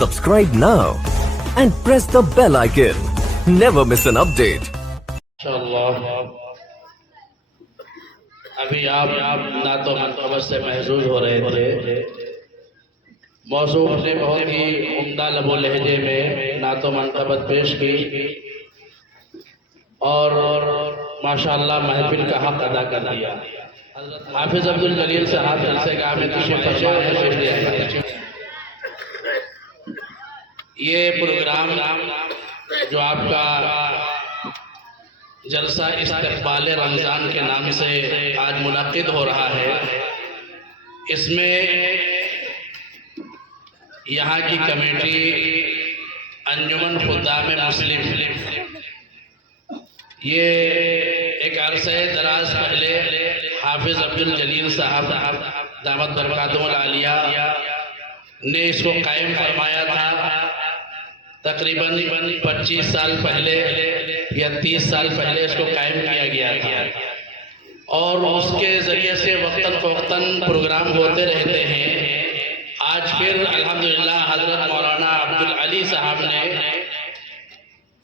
Subscribe now and press the bell icon. Never miss an update. انشاءاللہ ابھی آپ نعت و منقبت سے محظوظ ہو رہے تھے. موضوع نے بہت ہی عمدہ لب و لہجے میں نعت و منقبت پیش کی اور ماشاءاللہ محفل کا حق ادا کر دیا. حافظ عبدالجلیل صاحب جلسہ گاہ میں تشریف فرما ہے. یہ پروگرام جو آپ کا جلسہ استقبال رمضان کے نام سے آج منعقد ہو رہا ہے، اس میں یہاں کی کمیٹی انجمن خدام مسلم یہ ایک عرصہ دراز پہلے حافظ عبدالجلیل صاحب دامت برکاتہم العالیہ نے اس کو قائم فرمایا تھا. تقریباً 25 سال پہلے یا 30 سال پہلے اس کو قائم کیا گیا تھا اور اس کے ذریعے سے وقتاً فوقتاً پروگرام ہوتے رہتے ہیں. آج پھر الحمدللہ حضرت مولانا عبدالعلی صاحب نے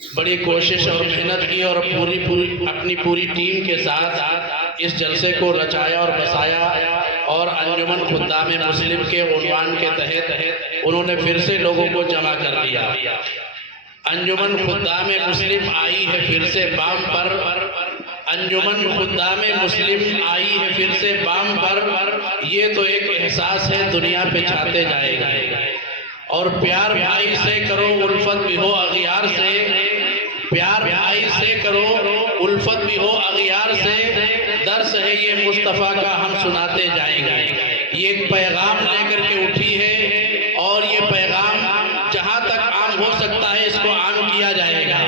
بڑی کوشش اور محنت کی اور اپنی پوری ٹیم کے ساتھ اس جلسے کو رچایا اور بسایا اور انجمن خدام مسلم کے عنوان کے تحت انہوں نے پھر سے لوگوں کو جمع کر دیا. انجمن خدام مسلم آئی ہے پھر سے بام پر، انجمن خدام مسلم آئی ہے پھر سے بام پر. یہ تو ایک احساس ہے دنیا پہ چھاتے جائے گا. اور پیار بھائی سے کرو الفت بھی ہو اغیار سے، پیار بھائی سے کرو الفت بھی ہو اغیار سے. درس ہے یہ مصطفیٰ کا ہم سناتے جائیں گے. یہ ایک پیغام لے کر کے اٹھی ہے اور یہ پیغام جہاں تک عام ہو سکتا ہے اس کو عام کیا جائے گا.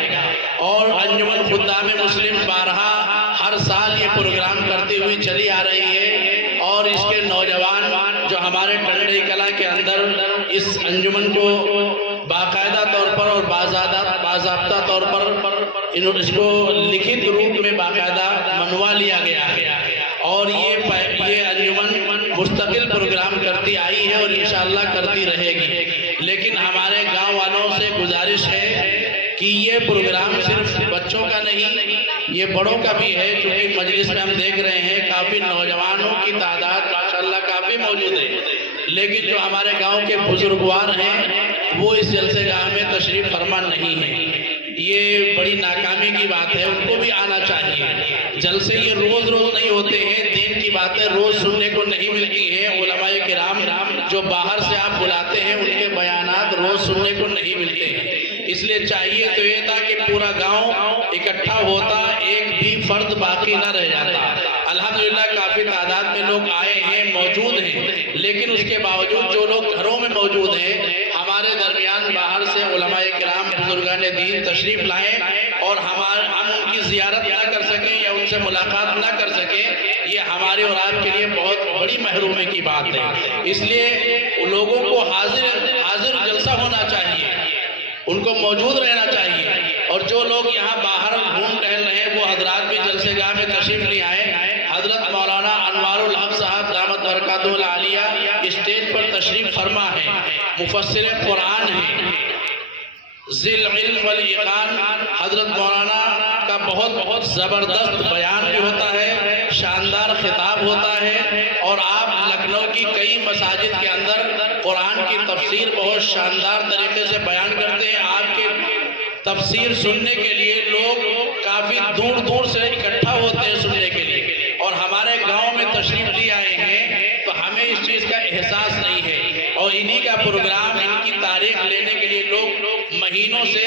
اور انجمن خدام مسلم بارہا ہر سال یہ پروگرام کرتے ہوئی چلی آ رہی ہے اور اس کے نوجوان جو ہمارے ٹنڈئی کلا کے اندر اس انجمن کو باقاعدہ طور پر اور باضابطہ طور پر اس کو لکھت روپ میں باقاعدہ منوا لیا گیا ہے اور یہ انجمن مستقل پروگرام کرتی آئی ہے اور انشاءاللہ کرتی رہے گی. لیکن ہمارے گاؤں والوں سے گزارش ہے کہ یہ پروگرام صرف بچوں کا نہیں، یہ بڑوں کا بھی ہے. چونکہ مجلس میں ہم دیکھ رہے ہیں کافی نوجوانوں کی تعداد ماشاءاللہ کافی موجود ہے، لیکن جو ہمارے گاؤں کے بزرگوار ہیں وہ اس جلسے گاہ میں تشریف فرما نہیں ہیں. یہ بڑی ناکامی کی بات ہے. ان کو بھی آنا چاہیے. جلسے یہ روز نہیں ہوتے ہیں، دین کی باتیں روز سننے کو نہیں ملتی ہیں. علماء کرام جو باہر سے آپ بلاتے ہیں ان کے بیانات روز سننے کو نہیں ملتے ہیں. اس لیے چاہیے تو یہ تھا کہ پورا گاؤں اکٹھا ہوتا، ایک بھی فرد باقی نہ رہ جاتا. الحمدللہ کافی تعداد میں لوگ آئے ہیں، موجود ہیں، لیکن اس کے باوجود جو لوگ گھروں میں موجود ہیں ہمارے درمیان باہر سے علماء کرام بزرگان دین تشریف لائیں اور ہم ان کی زیارت نہ کر سکیں یا ان سے ملاقات نہ کر سکیں، یہ ہمارے اور آپ کے لیے بہت بڑی محرومی کی بات ہے. اس لیے لوگوں کو حاضر جلسہ ہونا چاہیے، ان کو موجود رہنا چاہیے. اور جو لوگ یہاں باہر گھوم ٹہل رہے ہیں وہ حضرات بھی جلسے گاہ میں تشریف لے آئے. حضرت مولانا انوار الحق صاحب دامت برکاتہم العالیہ اسٹیج پر تشریف فرما ہے. مفسر قرآن ہیں، ذی العلم والاتقان. حضرت مولانا کا بہت زبردست بیان بھی ہوتا ہے، شاندار خطاب ہوتا ہے اور آپ لکھنؤ کی کئی مساجد کے اندر قرآن کی تفسیر بہت شاندار طریقے سے بیان کرتے ہیں. آپ کی تفسیر سننے کے لیے لوگ کافی دور سے اکٹھا ہوتے ہیں سننے کے لیے، اور ہمارے گاؤں میں تشریف لے آئے ہیں تو ہمیں اس چیز کا احساس نہیں ہے. اور انہی کا پروگرام، ان کی تاریخ لینے کے لیے لوگ مہینوں سے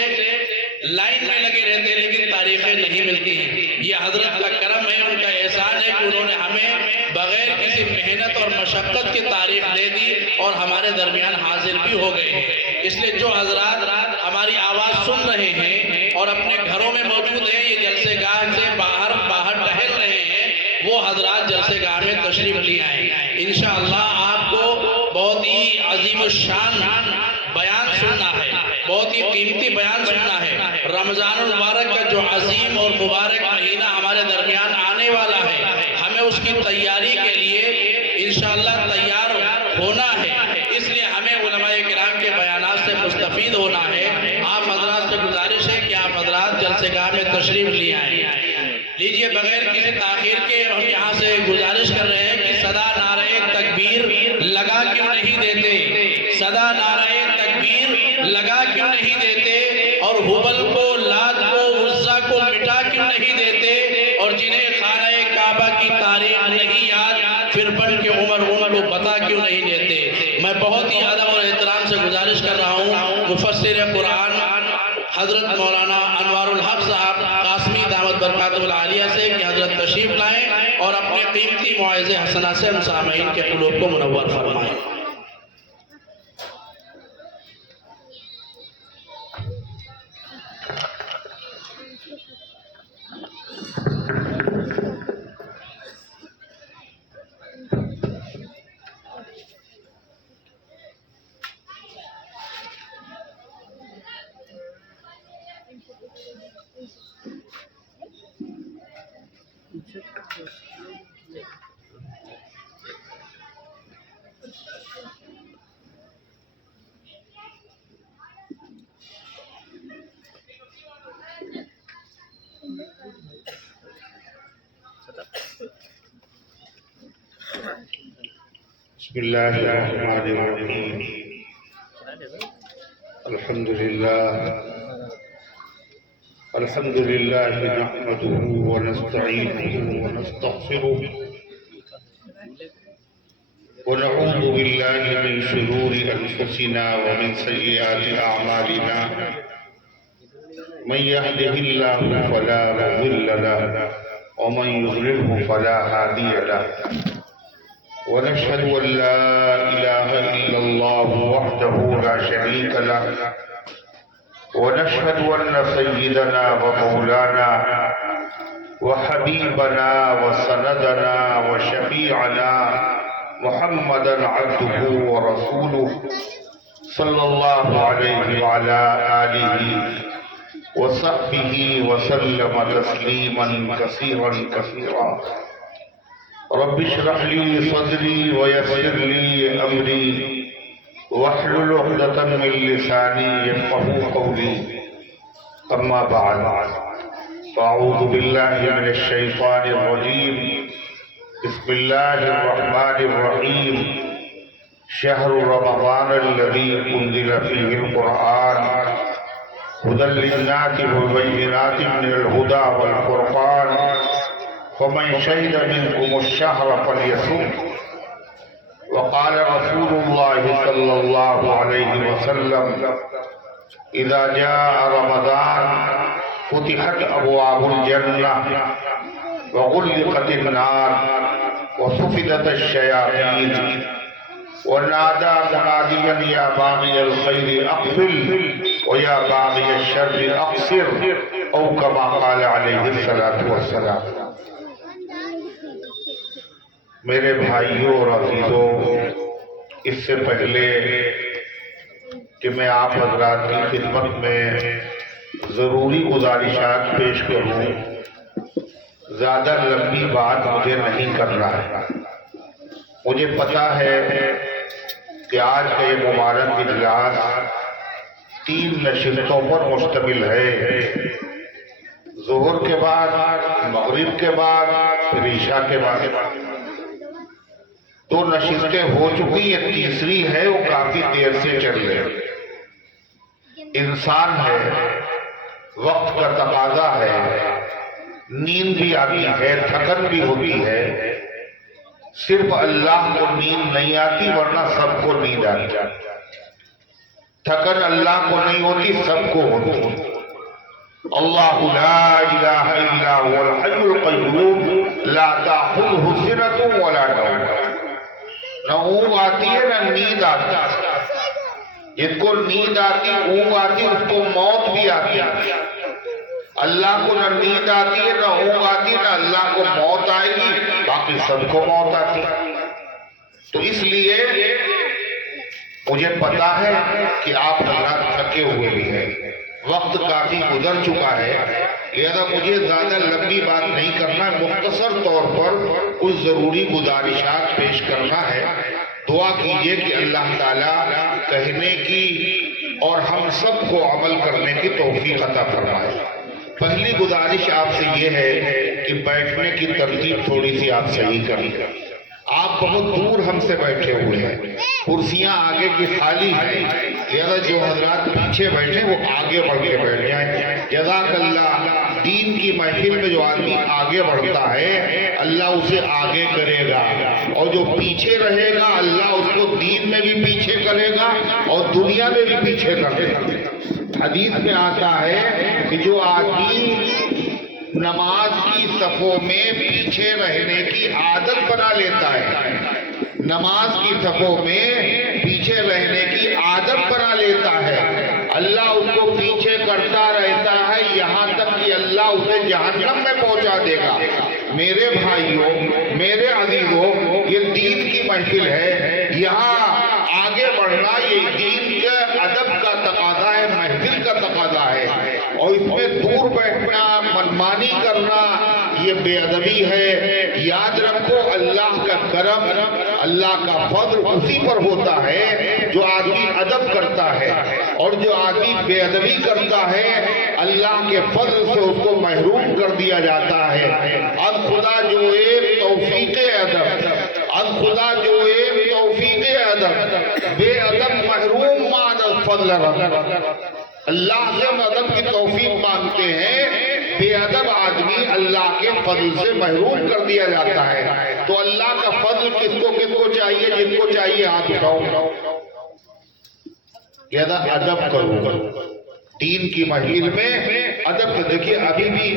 لائن میں لگے رہتے ہیں لیکن تاریخیں نہیں ملتی ہیں. یہ حضرت کا کرم ہے، ان کا احسان ہے کہ انہوں نے ہمیں بغیر کسی محنت اور مشقت کی تاریخ دے دی اور ہمارے درمیان حاضر بھی ہو گئے ہیں. اس لیے جو حضرات ہماری آواز سن رہے ہیں اور اپنے گھروں میں موجود ہیں، یہ جلسے گاہ سے باہر ٹہل رہے ہیں، وہ حضرات جلسے گاہ میں تشریف لے آئیں. انشاءاللہ آپ کو بہت ہی عظیم الشان بیان سننا ہے، بہت ہی قیمتی بیان سننا ہے. رمضان المبارک کا جو عظیم اور مبارک مہینہ ہمارے درمیان آنے والا ہے، ہمیں اس کی تیاری کے لیے انشاءاللہ تیار ہونا ہے. اس لیے ہمیں علماء کرام کے بیانات سے لیجئے بغیر کسی تاخیر کے ہم یہاں سے گزارش کر رہے ہیں کہ صدا نعرہ تکبیر لگا کیوں نہیں دیتے، صدا نعرہ تکبیر لگا کیوں نہیں دیتے، اور حبل کو، لات کو، عزا کو مٹا کیوں نہیں دیتے، اور جنہیں خانہ کعبہ کی تاریخ نہیں یاد پھر بڑھ کے عمر کو بتا کیوں نہیں دیتے۔ میں بہت ہی ادب اور احترام سے گزارش کر رہا ہوں مفسر قرآن حضرت مولانا انوار الحق صاحب قاسمی دامت برکاتہ العالیہ سے کہ حضرت تشریف لائیں اور اپنے قیمتی موعظے حسنہ سے ہم سامعین کے قلوب کو منور فرمائیں۔ بسم اللہ الرحمن الرحیم الحمد للہ نحمده ونستعینه ونستغفره ونعوذ باللہ من شرور انفسنا ومن سیئات اعمالنا من يهده الله فلا مضل له ومن يضلله فلا هادي له ونشهد أن لا إله إلا الله وحده لا شريك له ونشهد أن سيدنا ومولانا وحبيبنا وسندنا وشفيعنا محمدا عبده ورسوله صلى الله عليه وعلى آله وصحبه وسلم تسليما كثيرا كثيرا رب اشرح لي صدري ويسر لي أمري واحلل عقدة من لساني يفقهوا قولي أما بعد فأعوذ بالله من الشيطان الرجيم بسم الله الرحمن الرحيم شهر رمضان الذي أنزل فيه القرآن هدى للناس وبينات من الهدى والفرقان فمن شهد منكم الشهر فليصم وقال رسول الله صلى الله عليه وسلم إذا جاء رمضان فتحت أبواب الجنة وغلقت النار وصفدت الشياطين ونادى مناديا يا باغي الخير أقبل ويا باغي الشر أقصر أو كما قال عليه الصلاة والسلام۔ میرے بھائیوں اور عزیزوں، اس سے پہلے کہ میں آپ حضرات کی خدمت میں ضروری گزارشات پیش کروں، زیادہ لمبی بات مجھے نہیں کرنا ہے۔ مجھے پتا ہے کہ آج کا یہ مبارک اجلاس 3 نشستوں پر مشتمل ہے، ظہر کے بعد، مغرب کے بعد، پھر عشاء کے بعد۔ 2 نشستیں ہو چکی ہیں، تیسری ہے وہ کافی دیر سے چل رہے۔ انسان ہے، وقت کا تقاضا ہے، نیند بھی آتی ہے، تھکن بھی ہوتی ہے۔ صرف اللہ کو نیند نہیں آتی، ورنہ سب کو نیند آتی۔ تھکن اللہ کو نہیں ہوتی، سب کو ہوتی۔ اللہ لا الہ الا هو الحی القیوم لا تأخذہ سنۃ ولا نوم۔ نہ اونگ آتی ہے نہ نیند آتی ہے۔ جس کو نیند آتی، اونگ آتی، اس کو موت بھی آتی ہے۔ اللہ کو نہ نیند آتی ہے، نہ اونگ آتی، نہ اللہ کو موت آئے گی، باقی سب کو موت آتی۔ تو اس لیے مجھے پتا ہے کہ آپ حضرات تھکے ہوئے بھی ہیں، وقت کافی گزر چکا ہے، لہذا مجھے زیادہ لمبی بات نہیں کرنا، مختصر طور پر کچھ ضروری گزارشات پیش کرنا ہے۔ دعا کیجئے کہ اللہ تعالیٰ کہنے کی اور ہم سب کو عمل کرنے کی توفیق عطا فرمائے۔ پہلی گزارش آپ سے یہ ہے کہ بیٹھنے کی ترتیب تھوڑی سی آپ صحیح کریں. آپ بہت دور ہم سے بیٹھے ہوئے ہیں, کرسیاں آگے کی خالی ہیں, لہذا جو حضرات پیچھے بیٹھے وہ آگے بڑھ کے بیٹھ جائیں. جزاک اللہ. دین کی محفل میں جو آدمی آگے بڑھتا ہے اللہ اسے آگے کرے گا, اور جو پیچھے رہے گا اللہ اس کو دین میں بھی پیچھے کرے گا اور دنیا میں بھی پیچھے کرے گا. حدیث میں آتا ہے کہ جو آدمی نماز کی صفوں میں پیچھے رہنے کی عادت بنا لیتا ہے, نماز کی صفوں میں پیچھے رہنے کی عادت بنا لیتا ہے, اللہ اس کو پیچھے کرتا رہتا ہے یہاں تک کہ اللہ اسے جہنم میں پہنچا دے گا. میرے بھائیوں, میرے عزیزوں, یہ دین کی محفل ہے, یہاں آگے بڑھنا یہ دین کے ادب کا تقاضا ہے, محفل کا تقاضا ہے, اور اس میں دور بیٹھنا, منمانی کرنا یہ بے ادبی ہے. یاد رکھو اللہ کا کرم, اللہ کا فضل اسی پر ہوتا ہے جو آدمی ادب کرتا ہے, اور جو آدمی بے ادبی کرتا ہے اللہ کے فضل سے اس کو محروم کر دیا جاتا ہے. اب خدا جو ایک توفیق ادب, اب خدا جو ایک توفیق ادب, بے ادب محروم مان فضل رب. اللہ سے ادب کی توفیق مانگتے ہیں, بے ادب آدمی اللہ کے فضل سے محروم کر دیا جاتا ہے. تو اللہ کا فضل کس کو چاہیے؟ جس کو چاہیے ہاتھ اٹھاؤ. کہتا ادب کرو دین کی محفل میں, ادب سے. دیکھیے ابھی بھی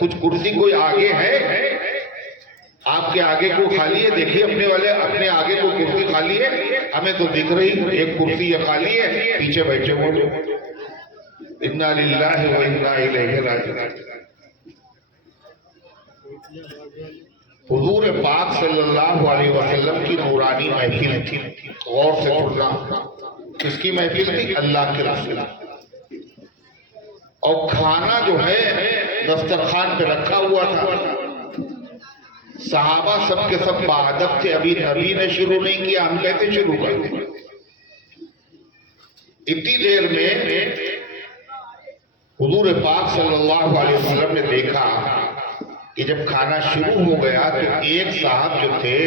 کچھ کرسی کوئی آگے ہے, آپ کے آگے کو خالی ہے, دیکھیے اپنے والے اپنے آگے کو کرسی خالی ہے, ہمیں تو دکھ رہی ایک کرسی یہ خالی ہے, پیچھے بیٹھے وہ لوگ. انا للہ و انا الیہ راجعون. حضور پاک صلی اللہ علیہ وسلم کی نورانی محفل تھی. غور سے سننا, کس کی محفل تھی؟ اللہ کے رسول. اور کھانا جو ہے دسترخوان پہ رکھا ہوا تھا. صحابہ سب کے سب باادب تھے, ابھی نبی نے شروع نہیں کیا, ہم کہتے شروع کر دیں. اتنی دیر میں حضور پاک صلی اللہ علیہ وسلم نے دیکھا کہ جب کھانا شروع ہو گیا تو ایک صاحب جو تھے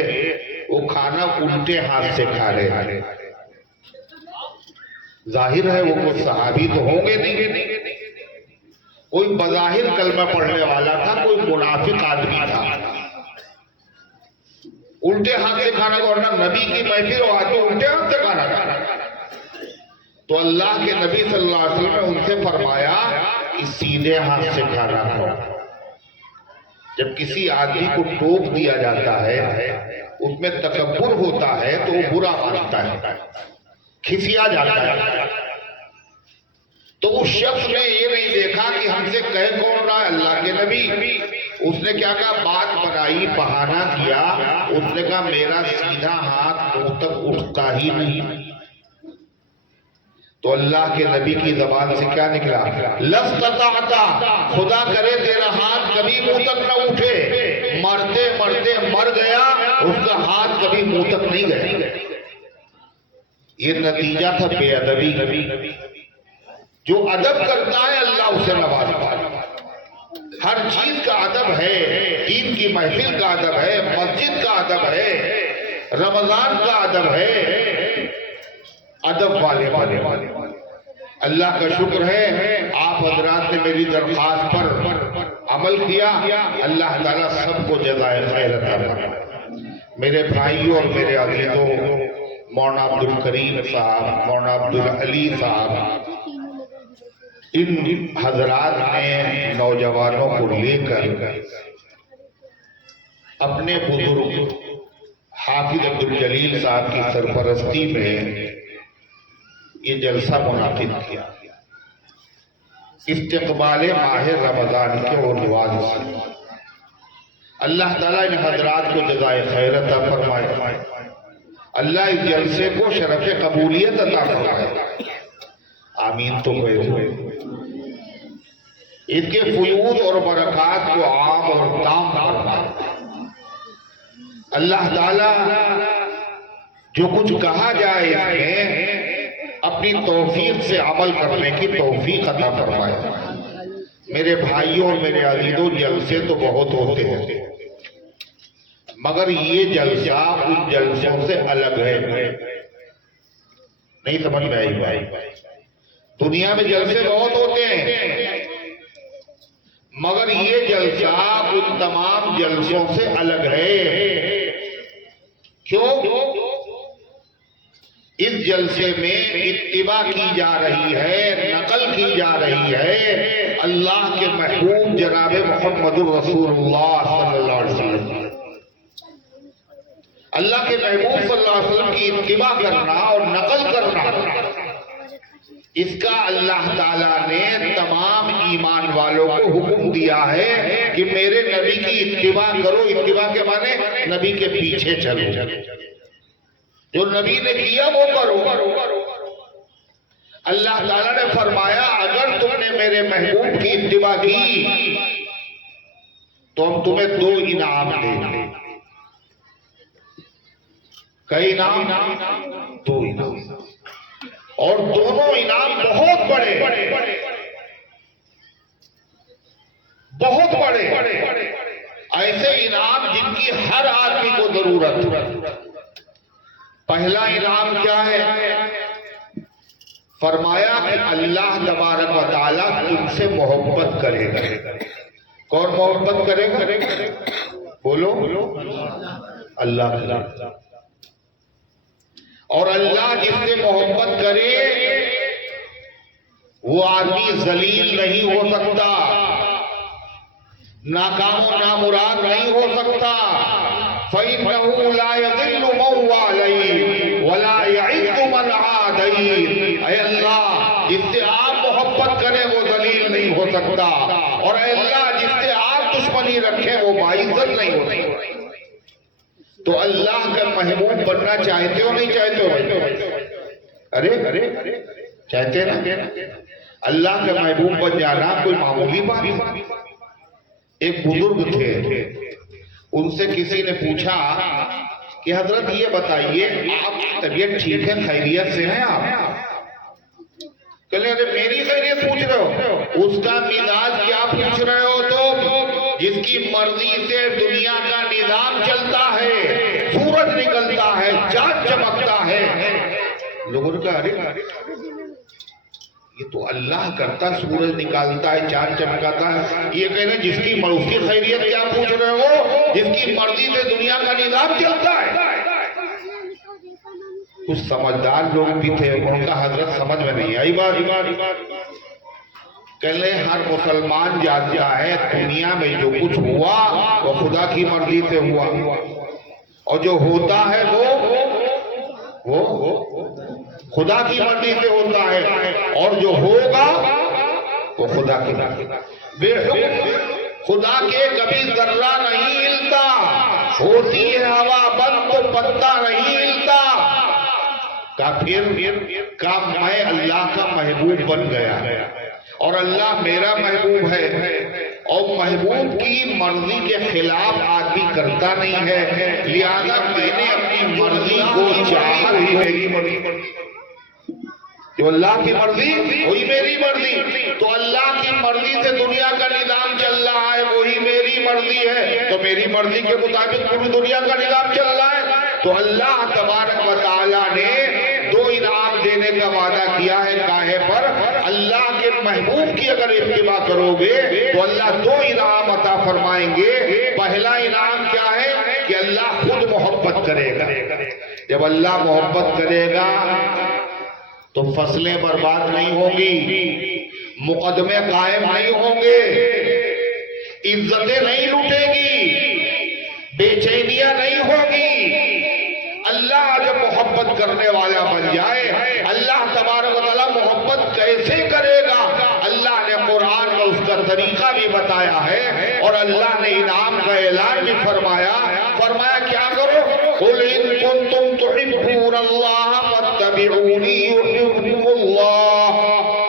وہ کھانا الٹے ہاتھ سے کھا رہے. ظاہر ہے وہ کوئی صحابی تو ہوں گے نہیں, کوئی بظاہر کلمہ پڑھنے والا تھا, کوئی منافق آدمی تھا. الٹے ہاتھ سے کھانا کھانا, نبی کی محفل اور آدمی الٹے ہاتھ سے کھانا کھانا. تو اللہ کے نبی صلی اللہ علیہ وسلم نے ان سے فرمایا کہ سیدھے ہاتھ سے کھانا کھاؤ. جب کسی آدمی کو ٹوک دیا جاتا ہے اس میں تکبر ہوتا ہے تو وہ برا مانتا ہے, کھسیا جاتا ہے. تو اس شخص نے یہ نہیں دیکھا کہ ہم سے کہہ کون رہا ہے, اللہ کے نبی. اس نے کیا کہا, بات بنائی, بہانہ کیا. اس نے کہا میرا سیدھا ہاتھ منہ تک اٹھتا ہی نہیں. تو اللہ کے نبی کی زبان سے کیا نکلا؟ لَسْتَطَعْتَ, خدا کرے تیرا ہاتھ کبھی منہ تک نہ اٹھے. مرتے مرتے مر گیا, اس کا ہاتھ کبھی منہ تک نہیں گیا. یہ نتیجہ تھا بے ادبی. جو ادب کرتا ہے اللہ اسے نوازتا ہے. ہر چیز کا ادب ہے, دین کی محفل کا ادب ہے, مسجد کا ادب ہے, رمضان کا ادب ہے, ادب والے. اللہ کا شکر ہے آپ حضرات نے میری درخواست پر عمل کیا. اللہ تعالیٰ سب کو جزائے خیر عطا فرمائے. میرے بھائیوں اور میرے عزیزوں, مولانا عبد الکریم صاحب, مولانا عبد العلی صاحب, ان حضرات نے نوجوانوں کو لے کر اپنے بزرگ حافظ عبد الجلیل صاحب کی سرپرستی میں یہ جلسہ منعقد کیا. استقبال ماہ رمضان کے عنوان سے. اللہ تعالیٰ ان حضرات کو جزائے خیر عطا فرمائے. اللہ اس جلسے کو شرف قبولیت عطا فرمائے. آمین تو گئے ہوئے. اس کے فیوض اور برکات کو عام اور تام فرمائے. اللہ تعالیٰ جو کچھ کہا جائے اس میں اپنی توفیق سے عمل کرنے کی توفیق عطا فرمائے. میرے بھائیوں اور میرے عزیزوں، جلسے تو بہت ہوتے ہیں، مگر یہ جلسہ ان جلسوں سے الگ ہے۔ نہیں سمجھ میں آئی بھائی؟ دنیا میں جلسے بہت ہوتے ہیں، مگر یہ جلسہ ان تمام جلسوں سے الگ ہے۔ کیوں؟ اس جلسے میں اتباع کی جا رہی ہے، نقل کی جا رہی ہے اللہ کے محبوب جناب محمد الرسول اللہ صلی اللہ علیہ وسلم۔ اللہ کے محبوب صلی اللہ علیہ وسلم کی اتباع کرنا اور نقل کرنا، اس کا اللہ تعالیٰ نے تمام ایمان والوں کو حکم دیا ہے کہ میرے نبی کی اتباع کرو۔ اتباع کے معنی نبی کے پیچھے چلو، جو نبی نے کیا وہ کرو۔ اللہ تعالیٰ نے فرمایا اگر تم نے میرے محبوب کی اتباع کی تو ہم تمہیں 2 انعام دیں گے۔ کئی انعام؟ 2 انعام، اور دونوں انعام بہت بڑے، بہت بڑے، ایسے انعام جن کی ہر آدمی کو ضرورت۔ پہلا انعام کیا ہے؟ فرمایا کہ اللہ تبارک و تعالیٰ تم سے محبت کرے گا۔ کون محبت کرے گا؟ بولو، اللہ۔ اور اللہ جس سے محبت کرے وہ آدمی ذلیل نہیں ہو سکتا، ناکام و نامراد نہیں ہو سکتا۔ فَإِنَّهُ لَا يَضِلُّ مَن وَالَيْهِ وَلَا يَعِزُّ مَنْ عَادَيْهِ۔ اے اللہ جس سے آپ محبت کریں وہ ذلیل نہیں ہو سکتا، اور اے اللہ جس سے آپ دشمنی رکھیں وہ باعزت نہیں ہو سکتا۔ تو اللہ کا محبوب بننا چاہتے ہو نہیں چاہتے ہو؟ ارے چاہتے نا؟ اللہ کا محبوب بن جانا کوئی معمولی بات نہیں۔ ایک بزرگ تھے، ان سے کسی نے پوچھا کہ حضرت یہ بتائیے آپ کی طبیعت ٹھیک ہے، خیریت سے ہیں آپ؟ کہنے ارے میری خیریت پوچھ رہے ہو؟ اس کا مزاج کیا پوچھ رہے ہو؟ تو جس کی مرضی سے دنیا کا نظام چلتا ہے، سورج نکلتا ہے، چاند چمکتا ہے۔ لوگوں نے کہا ارے یہ تو اللہ کرتا، سورج نکالتا ہے، چاند چمکاتا ہے، یہ کہنا جس کی اس کی خیریت کیا پوچھ رہے ہو؟ جس کی مرضی سے دنیا کا نظام چلتا ہے۔ کچھ سمجھدار لوگ بھی تھے، ان کا حضرت سمجھ میں نہیں آئی بات۔ کہنے ہر مسلمان جانتا ہے دنیا میں جو کچھ ہوا وہ خدا کی مرضی سے ہوا، اور جو ہوتا ہے وہ خدا کی مرضی سے ہوتا ہے، اور جو ہوگا وہ خدا کی مرضی۔ بے حکم خدا کے کبھی ذرہ نہیں ہلتا، ہوتی ہے ہوا بند تو پتا نہیں ہلتا۔ پھر میں اللہ کا محبوب بن گیا، اور اللہ میرا محبوب ہے، اور محبوب کی مرضی کے خلاف آدمی کرتا نہیں ہے، لہذا میں نے اپنی مرضی کو چاہا ہی میری مرضی، جو اللہ کی مرضی وہی میری مرضی۔ تو اللہ کی مرضی سے دنیا کا نظام چل رہا ہے، وہی میری مرضی ہے، تو میری مرضی کے مطابق پوری دنیا کا نظام چل رہا ہے۔ تو اللہ تبارک و تعالیٰ نے 2 انعام دینے کا وعدہ کیا ہے کاہے پر؟ اللہ کے محبوب کی اگر اتباع کرو گے تو اللہ 2 انعام عطا فرمائیں گے۔ پہلا انعام کیا ہے کہ اللہ خود محبت کرے گا۔ جب اللہ محبت کرے گا تو فصلیں برباد نہیں ہوں گی، مقدمے قائم نہیں ہوں گے، عزتیں نہیں لوٹے گی، بے چینیاں نہیں ہوگی۔ اللہ جب محبت کرنے والا بن جائے، اللہ تبارک و تعالیٰ محبت کیسے کرے گا؟ اللہ نے قرآن میں اس کا طریقہ بھی بتایا ہے، اور اللہ نے انعام کا اعلان بھی فرمایا کیا کرو؟ قُلْ إِن كُنتُمْ تُحِبُّونَ اللَّهَ فَاتَّبِعُونِي يُحْبِبْكُمُ اللَّهُ۔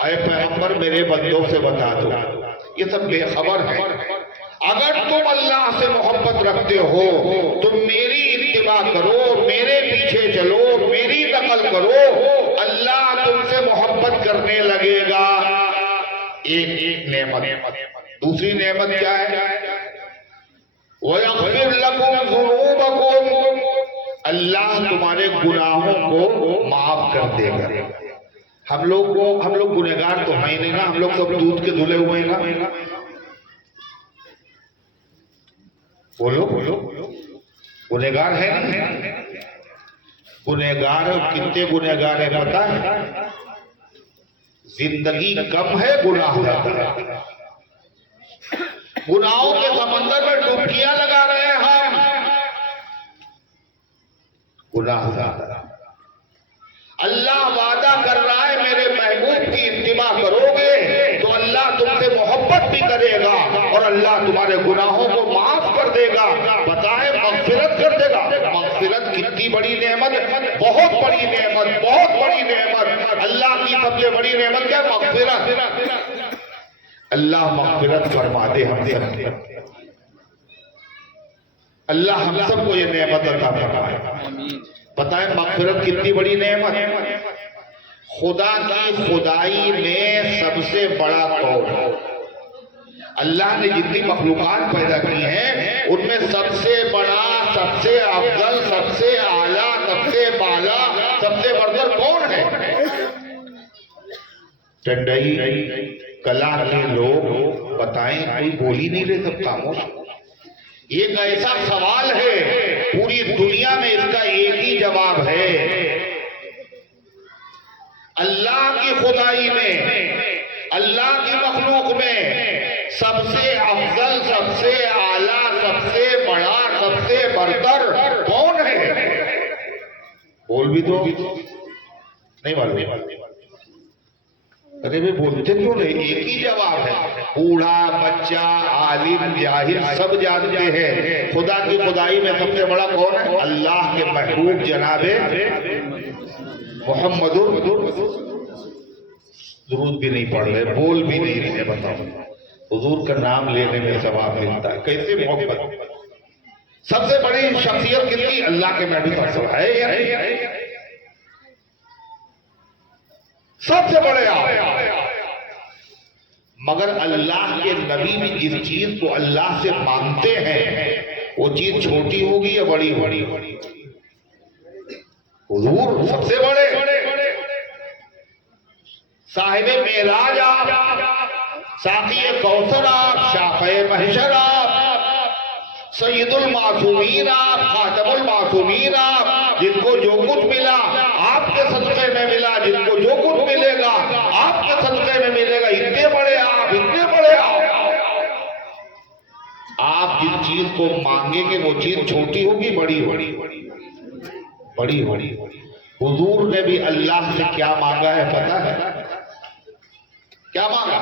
اے پیغمبر میرے بندوں سے بتا دو، یہ سب بے خبر ہے، اگر تم اللہ سے محبت رکھتے ہو تم میری اتباع کرو، میرے پیچھے چلو، میری نقل کرو، اللہ تم سے محبت کرنے لگے گا۔ ایک نعمت دوسری نعمت کیا ہے؟ وَيَغْفِرْ لَكُمْ ذُنُوبَكُمْ، اللہ تمہارے گناہوں کو معاف کر دے گا۔ ہم لوگ گنہگار تو ہیں نہیں نا، ہم لوگ سب دودھ کے دھلے ہوئے ہیں نا۔ بولو گنہگار ہے نا؟ گنہگار کتنے گنہگار ہیں پتہ ہے؟ زندگی کم ہے، گناہ زیادہ ہے۔ گناہوں کے سمندر میں ڈبکیاں لگا رہے ہیں ہم، گناہ زیادہ۔ اللہ وعدہ کر رہا ہے میرے محبوب کی اتباع کرو گے تو اللہ تم سے محبت بھی کرے گا اور اللہ تمہارے گناہوں کو معاف کر دے گا، بتائیں مغفرت کر دے گا۔ مغفرت کتنی بڑی نعمت ہے، بہت بڑی نعمت، بہت بڑی نعمت۔ اللہ کی سب سے بڑی نعمت کیا ہے؟ مغفرت۔ اللہ مغفرت فرما دے ہم سب سے، اللہ ہم سب کو یہ نعمت عطا فرمائے۔ بتائیں مغفرت کتنی بڑی نعمت ہے۔ خدا کی خدائی میں سب سے بڑا کون ہے؟ اللہ نے جتنی مخلوقات پیدا کی ہیں ان میں سب سے بڑا، سب سے افضل، سب سے اعلیٰ، سب سے بالا، سب سے برتر کون ہے؟ ٹنڈئی کلا کے لوگ بتائیں، کوئی بول ہی نہیں رہے، سب خاموش۔ ایک ایسا سوال ہے پوری دنیا میں اس کا ایک ہی جواب ہے، اللہ کی خدائی میں، اللہ کی مخلوق میں سب سے افضل، سب سے اعلیٰ، سب سے بڑا، سب سے برتر کون ہے؟ بول بھی دو، نہیں معلوم؟ ارے میں بولتے کیوں نہیں؟ ایک ہی جواب ہے، بوڑھا بچہ عالم جاہل سب جانتے ہیں خدا کی خدائی میں سب سے بڑا کون ہے؟ اللہ کے محبوب جناب محمد۔ درود بھی نہیں پڑھ رہے، بول بھی نہیں رہے، بتاؤ حضور کا نام لینے میں ثواب ملتا ہے، کیسے محبت۔ سب سے بڑی شخصیت کتنی؟ اللہ کے محبوب ہے یا نہیں؟ سب سے بڑے آپ، مگر اللہ کے نبی بھی جس چیز کو اللہ سے مانگتے ہیں وہ چیز چھوٹی ہوگی یا بڑی ہوگی؟ حضور سب سے بڑے، صاحب معراج آپ، ساقی کوثر آپ، شافع محشر آپ، سید المعصومین آپ، خاتم المعصومین آپ، جن کو جو کچھ ملا آپ کے صدقے میں ملا، جن کو جو کچھ ملے گا آپ کے صدقے میں ملے گا۔ اتنے بڑے آپ، اتنے بڑے آپ۔ آپ جس چیز کو مانگیں گے وہ چیز چھوٹی ہوگی بڑی ہوگی؟ بڑی ہوگی۔ حضور نے بھی اللہ سے کیا مانگا ہے پتہ ہے؟ کیا مانگا؟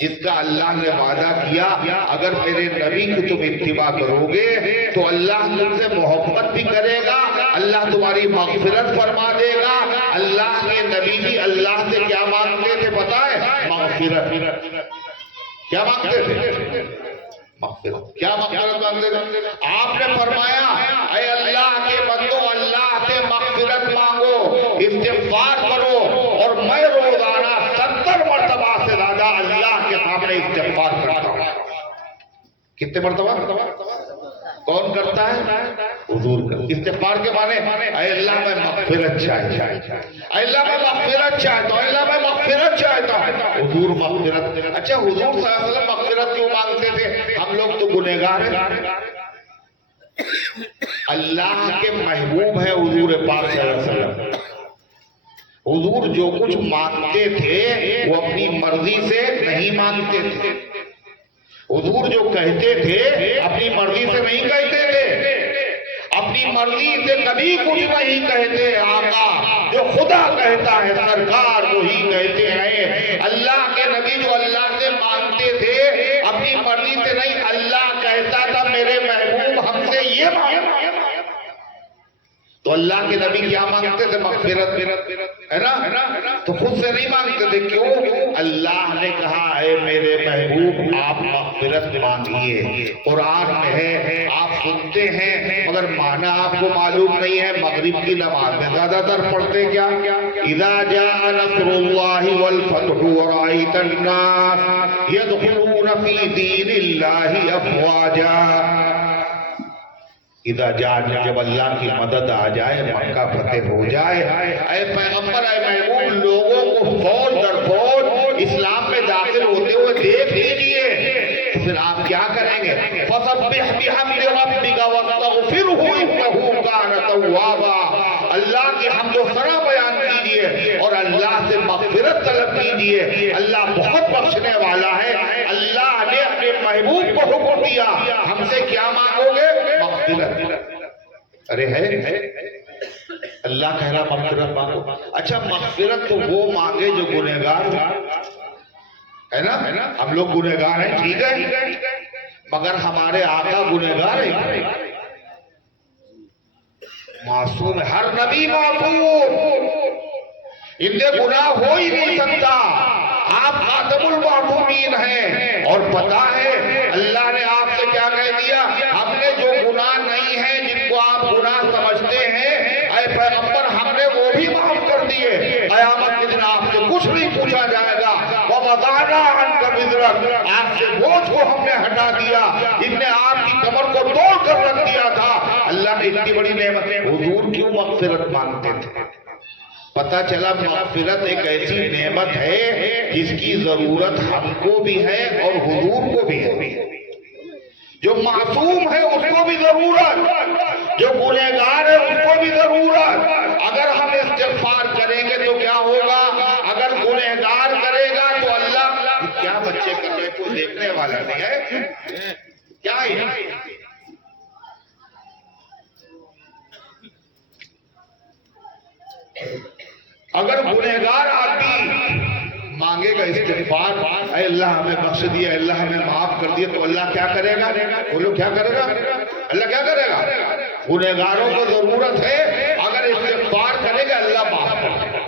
جس کا اللہ نے وعدہ کیا اگر میرے نبی کی تم اتباع کرو گے تو اللہ تم سے محبت بھی کرے گا، اللہ تمہاری مغفرت فرما دے گا۔ اللہ کے نبی بھی اللہ سے کیا مانگتے تھے پتہ ہے؟ مغفرت۔ کیا مانگتے تھے؟ مغفرت۔ کیا مغفرت مانگتے تھے؟ آپ نے فرمایا اے اللہ کے بندو، اللہ سے مغفرت مانگو، استغفار کرو، اور میں روزانہ 70 مرتبہ سے زیادہ اللہ کے سامنے استغفار کرتا ہوں۔ کتنے مرتبہ؟ کون کرتا ہے؟ حضور کرتا۔ استغفار کے معنی اے اللہ میں مغفرت چاہتا ہوں، اے اللہ میں مغفرت چاہتا ہوں، اے اللہ میں مغفرت چاہتا ہوں۔ حضور مغفرت۔ اچھا حضور صلی اللہ علیہ وسلم مغفرت کیوں مانگتے تھے؟ ہم لوگ تو گنہگار ہیں۔ اللہ کے محبوب ہے حضور پاک صلی اللہ علیہ وسلم۔ حضور جو کچھ مانگتے تھے وہ اپنی مرضی سے نہیں مانگتے تھے، حضور جو کہتے تھے اپنی مرضی سے نہیں کہتے تھے، اپنی مرضی سے کبھی کچھ نہیں کہتے۔ آقا جو خدا کہتا ہے سرکار وہی کہتے ہیں۔ اللہ کے نبی جو اللہ سے مانگتے تھے اپنی مرضی سے نہیں، اللہ کہتا تھا میرے محبوب ہم سے یہ مانگا، تو اللہ کے نبی کیا مانگتے تھے؟ مغفرت، ہے نا؟ تو خود سے نہیں مانگتے تھے، کیوں؟ اللہ نے کہا اے میرے محبوب آپ مغفرت مانگیے۔ قرآن میں ہے، آپ سنتے ہیں مگر معنی آپ کو معلوم نہیں ہے۔ مغرب کی نماز میں زیادہ تر پڑھتے کیا؟ اذا جاء نصر اللہ والفتح ورأيت الناس يدخلون في دین اللہ افواجا. اذا جاء، جب اللہ کی مدد آ جائے، مکہ فتح ہو جائے، اے پیغمبر، اے محبوب، لوگوں کو فوج در فوج اسلام میں داخل ہوتے ہوئے دیکھ لیجئے، پھر آپ کیا کریں گے؟ فَسَبِّحْ بِحَمْدِ رَبِّكَ وَاسْتَغْفِرْهُ إِنَّهُ كَانَ تَوَّابًا. اللہ کی حمد و ثنا بیان کیجئے اور اللہ سے مغفرت طلب کیجئے. اللہ بہت بخشنے والا ہے. اللہ نے اپنے محبوب کو حکم دیا، ہم سے کیا مانگو گے؟ مغفرت. ارے ہے اللہ کہہ رہا مغفرت مانگو. اچھا مغفرت تو وہ مانگے جو گنہگار ہے نا. ہم لوگ گنہگار ہیں، ٹھیک ہے، مگر ہمارے آقا گنہگار ہیں، معصوم ہے. ہر نبی معصوم، ان سے گناہ ہو ہی نہیں سکتا. آپ خاتم المعصومین ہیں. اور پتہ ہے اللہ نے آپ سے کیا کہہ دیا؟ ہم نے جو گناہ نہیں ہیں، جن کو آپ گناہ سمجھتے ہیں، اے پیغمبر، ہم نے وہ بھی معاف کر دیے. قیامت کے دن آپ سے کچھ نہیں پوچھا جائے گا. وَوَضَعْنَا عَنْكَ وِزْرَكَ، آپ سے بوجھ کو ہم نے ہٹا دیا. جن نے آپ کی کمر کو توڑ کر رکھ دیا تھا. اللہ نے اتنی بڑی نعمت. حضور کیوں مغفرت مانگتے تھے؟ پتہ چلا مغفرت ایک ایسی نعمت ہے جس کی ضرورت ہم کو بھی ہے اور حضور کو بھی ہے. جو معصوم ہے اس کو بھی ضرورت، جو گنہگار ہے اس کو بھی ضرورت. اگر ہم استغفار کریں گے تو کیا ہوگا؟ اگر گنہگار کرے گا تو اللہ کیا بچے کر رہے، کوئی دیکھنے والا نہیں ہے کیا ہے؟ اگر گنہگار آدمی مانگے گا استغفار، اے اللہ ہمیں بخش دیا، اللہ ہمیں معاف کر دیا، تو اللہ کیا کرے گا؟ بولو کیا کرے گا؟ اللہ کیا کرے گا؟ گنہگاروں کو ضرورت ہے، اگر استغفار کرے گا اللہ معاف کر دے گا.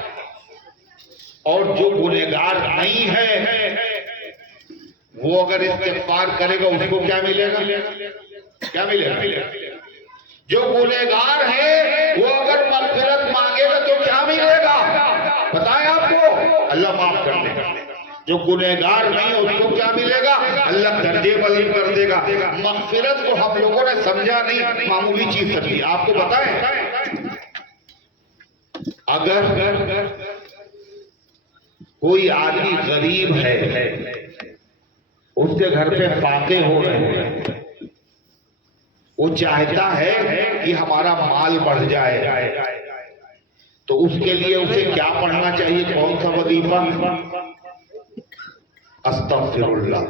اور جو گنہگار نہیں ہے وہ اگر استغفار کرے گا اس کو کیا ملے گا؟ کیا ملے گا؟ جو گنہگار ہے وہ اگر مغفرت مانگے گا تو کیا ملے گا؟ بتائیں آپ کو، اللہ معاف کر دے گا. جو گنہگار نہیں ہے اس کو کیا ملے گا؟ اللہ درجے بلند کر دے گا. مغفرت کو ہم لوگوں نے سمجھا نہیں، معمولی چیز سمجھی. آپ کو بتائیں، اگر کوئی آدمی غریب ہے، اس کے گھر پہ فاقے ہو رہے ہیں، وہ چاہتا ہے کہ ہمارا مال بڑھ جائے، تو اس کے لیے اسے کیا پڑھنا چاہیے؟ کون سا وظیفہ؟ استغفر اللہ.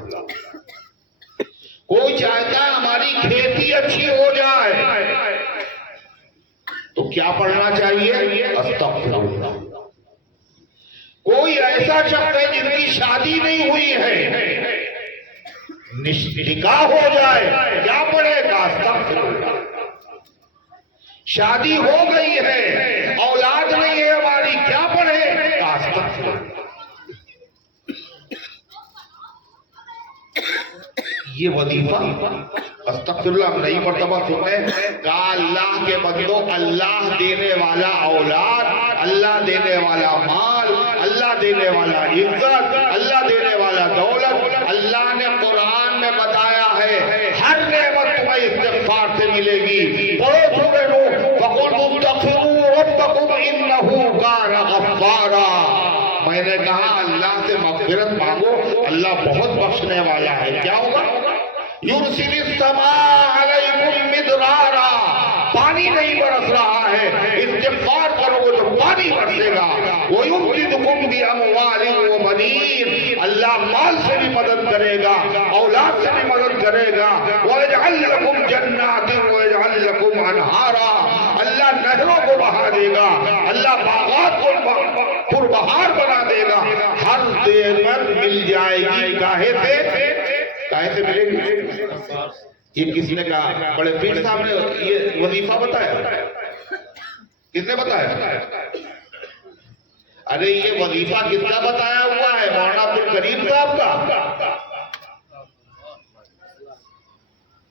کوئی چاہتا ہے ہماری کھیتی اچھی ہو جائے، تو کیا پڑھنا چاہیے؟ استغفر اللہ. کوئی ایسا شخص ہے جن کی شادی نہیں ہوئی ہے، نکاح ہو جائے، کیا پڑھے گا؟ استغفر اللہ. شادی ہو گئی ہے، اولاد نہیں ہے ہماری، کیا پڑھے گا؟ استغفر اللہ. یہ وظیفہ استغفر اللہ ہم نئی مرتبہ سنتے ہیں. کہا اللہ کے بندو، اللہ دینے والا اولاد، اللہ دینے والا مال، اللہ دینے والا عزت، اللہ دینے والا دولت، اللہ نے قرآن میں بتایا ہے ہر نعمت تمہیں استغفار سے ملے گی. پڑھو سورہ نوح، فَقُلْ اسْتَغْفِرُوا رَبَّكُمْ إِنَّهُ كَانَ غَفَّارًا. میں نے کہا اللہ سے مغفرت مانگو، اللہ بہت بخشنے والا ہے. کیا ہوگا؟ یرسل السماء علیکم مدرارا. پانی نہیں برس رہا ہے، استغفار کرو گے تو پانی برسے گا. وَيُمْدِدْكُمْ بِأَمْوَالٍ وَبَنِينَ. اللہ مال سے بھی مدد کرے گا، اولاد سے بھی مدد کرے گا. وَيَجْعَلْ لَكُمْ جَنَّاتٍ وَيَجْعَلْ لَكُمْ أَنْهَارًا. اللہ نہروں کو بہا دے گا، اللہ باغات کو پربہار بنا دے گا. ہر نعمت مل جائے گی. کاہے سے ملے گی؟ یہ کس نے کہا؟ بڑے پیر صاحب نے یہ وظیفہ بتایا. کس نے بتایا؟ ارے یہ وظیفہ کس کا بتایا ہوا ہے؟ مولانا عبدالکریم صاحب کا.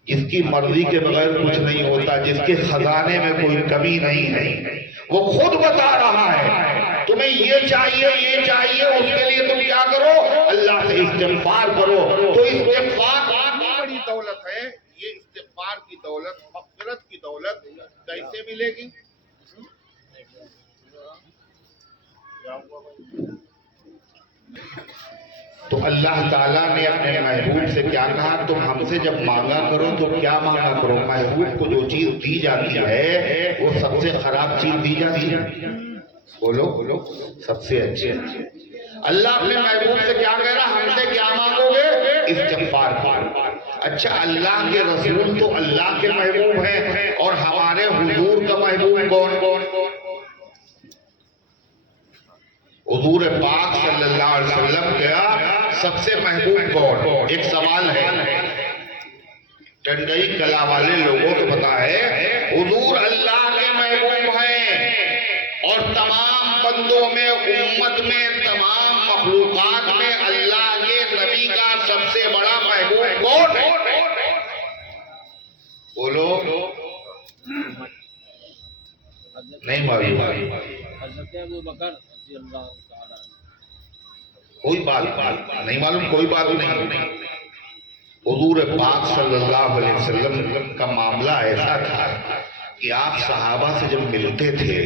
جس کی مرضی کے بغیر کچھ نہیں ہوتا، جس کے خزانے میں کوئی کمی نہیں ہے، وہ خود بتا رہا ہے. تمہیں یہ چاہیے اس کے لیے تم کیا کرو؟ اللہ سے استغفار کرو. تو استغفار اتنی بڑی دولت ہے. یہ استغفار کی دولت، مغفرت کی دولت کیسے ملے گی؟ تو اللہ تعالیٰ نے اپنے محبوب سے کیا کہا؟ تم ہم سے جب مانگا کرو تو کیا مانگا کرو؟ محبوب کو جو چیز دی جاتی ہے وہ سب سے خراب چیز دی جاتی ہے. بولو سب سے اچھی. اللہ اپنے محبوب سے کیا کہہ رہا؟ ہم سے کیا مانگو گے؟ استغفار. اچھا، اللہ کے رسول تو اللہ کے محبوب ہیں، اور ہمارے حضور کا محبوب کون؟ حضور پاک صلی اللہ علیہ وسلم کا سب سے محبوب کون؟ ایک سوال ہے، ٹنڈئی کلا والے لوگوں کو پتا ہے حضور اللہ کے محبوب ہیں، اور تمام بندوں میں، امت میں، تمام مخلوقات میں اللہ کے نبی کا سب سے بڑا محبوب کون ہے؟ بولو. نہیں معلوم. حضرت ابوبکر رضی اللہ تعالی کوئی بات نہیں معلوم، کوئی بات نہیں. حضور پاک صلی اللہ علیہ وسلم کا معاملہ ایسا تھا کہ آپ صحابہ سے جب ملتے تھے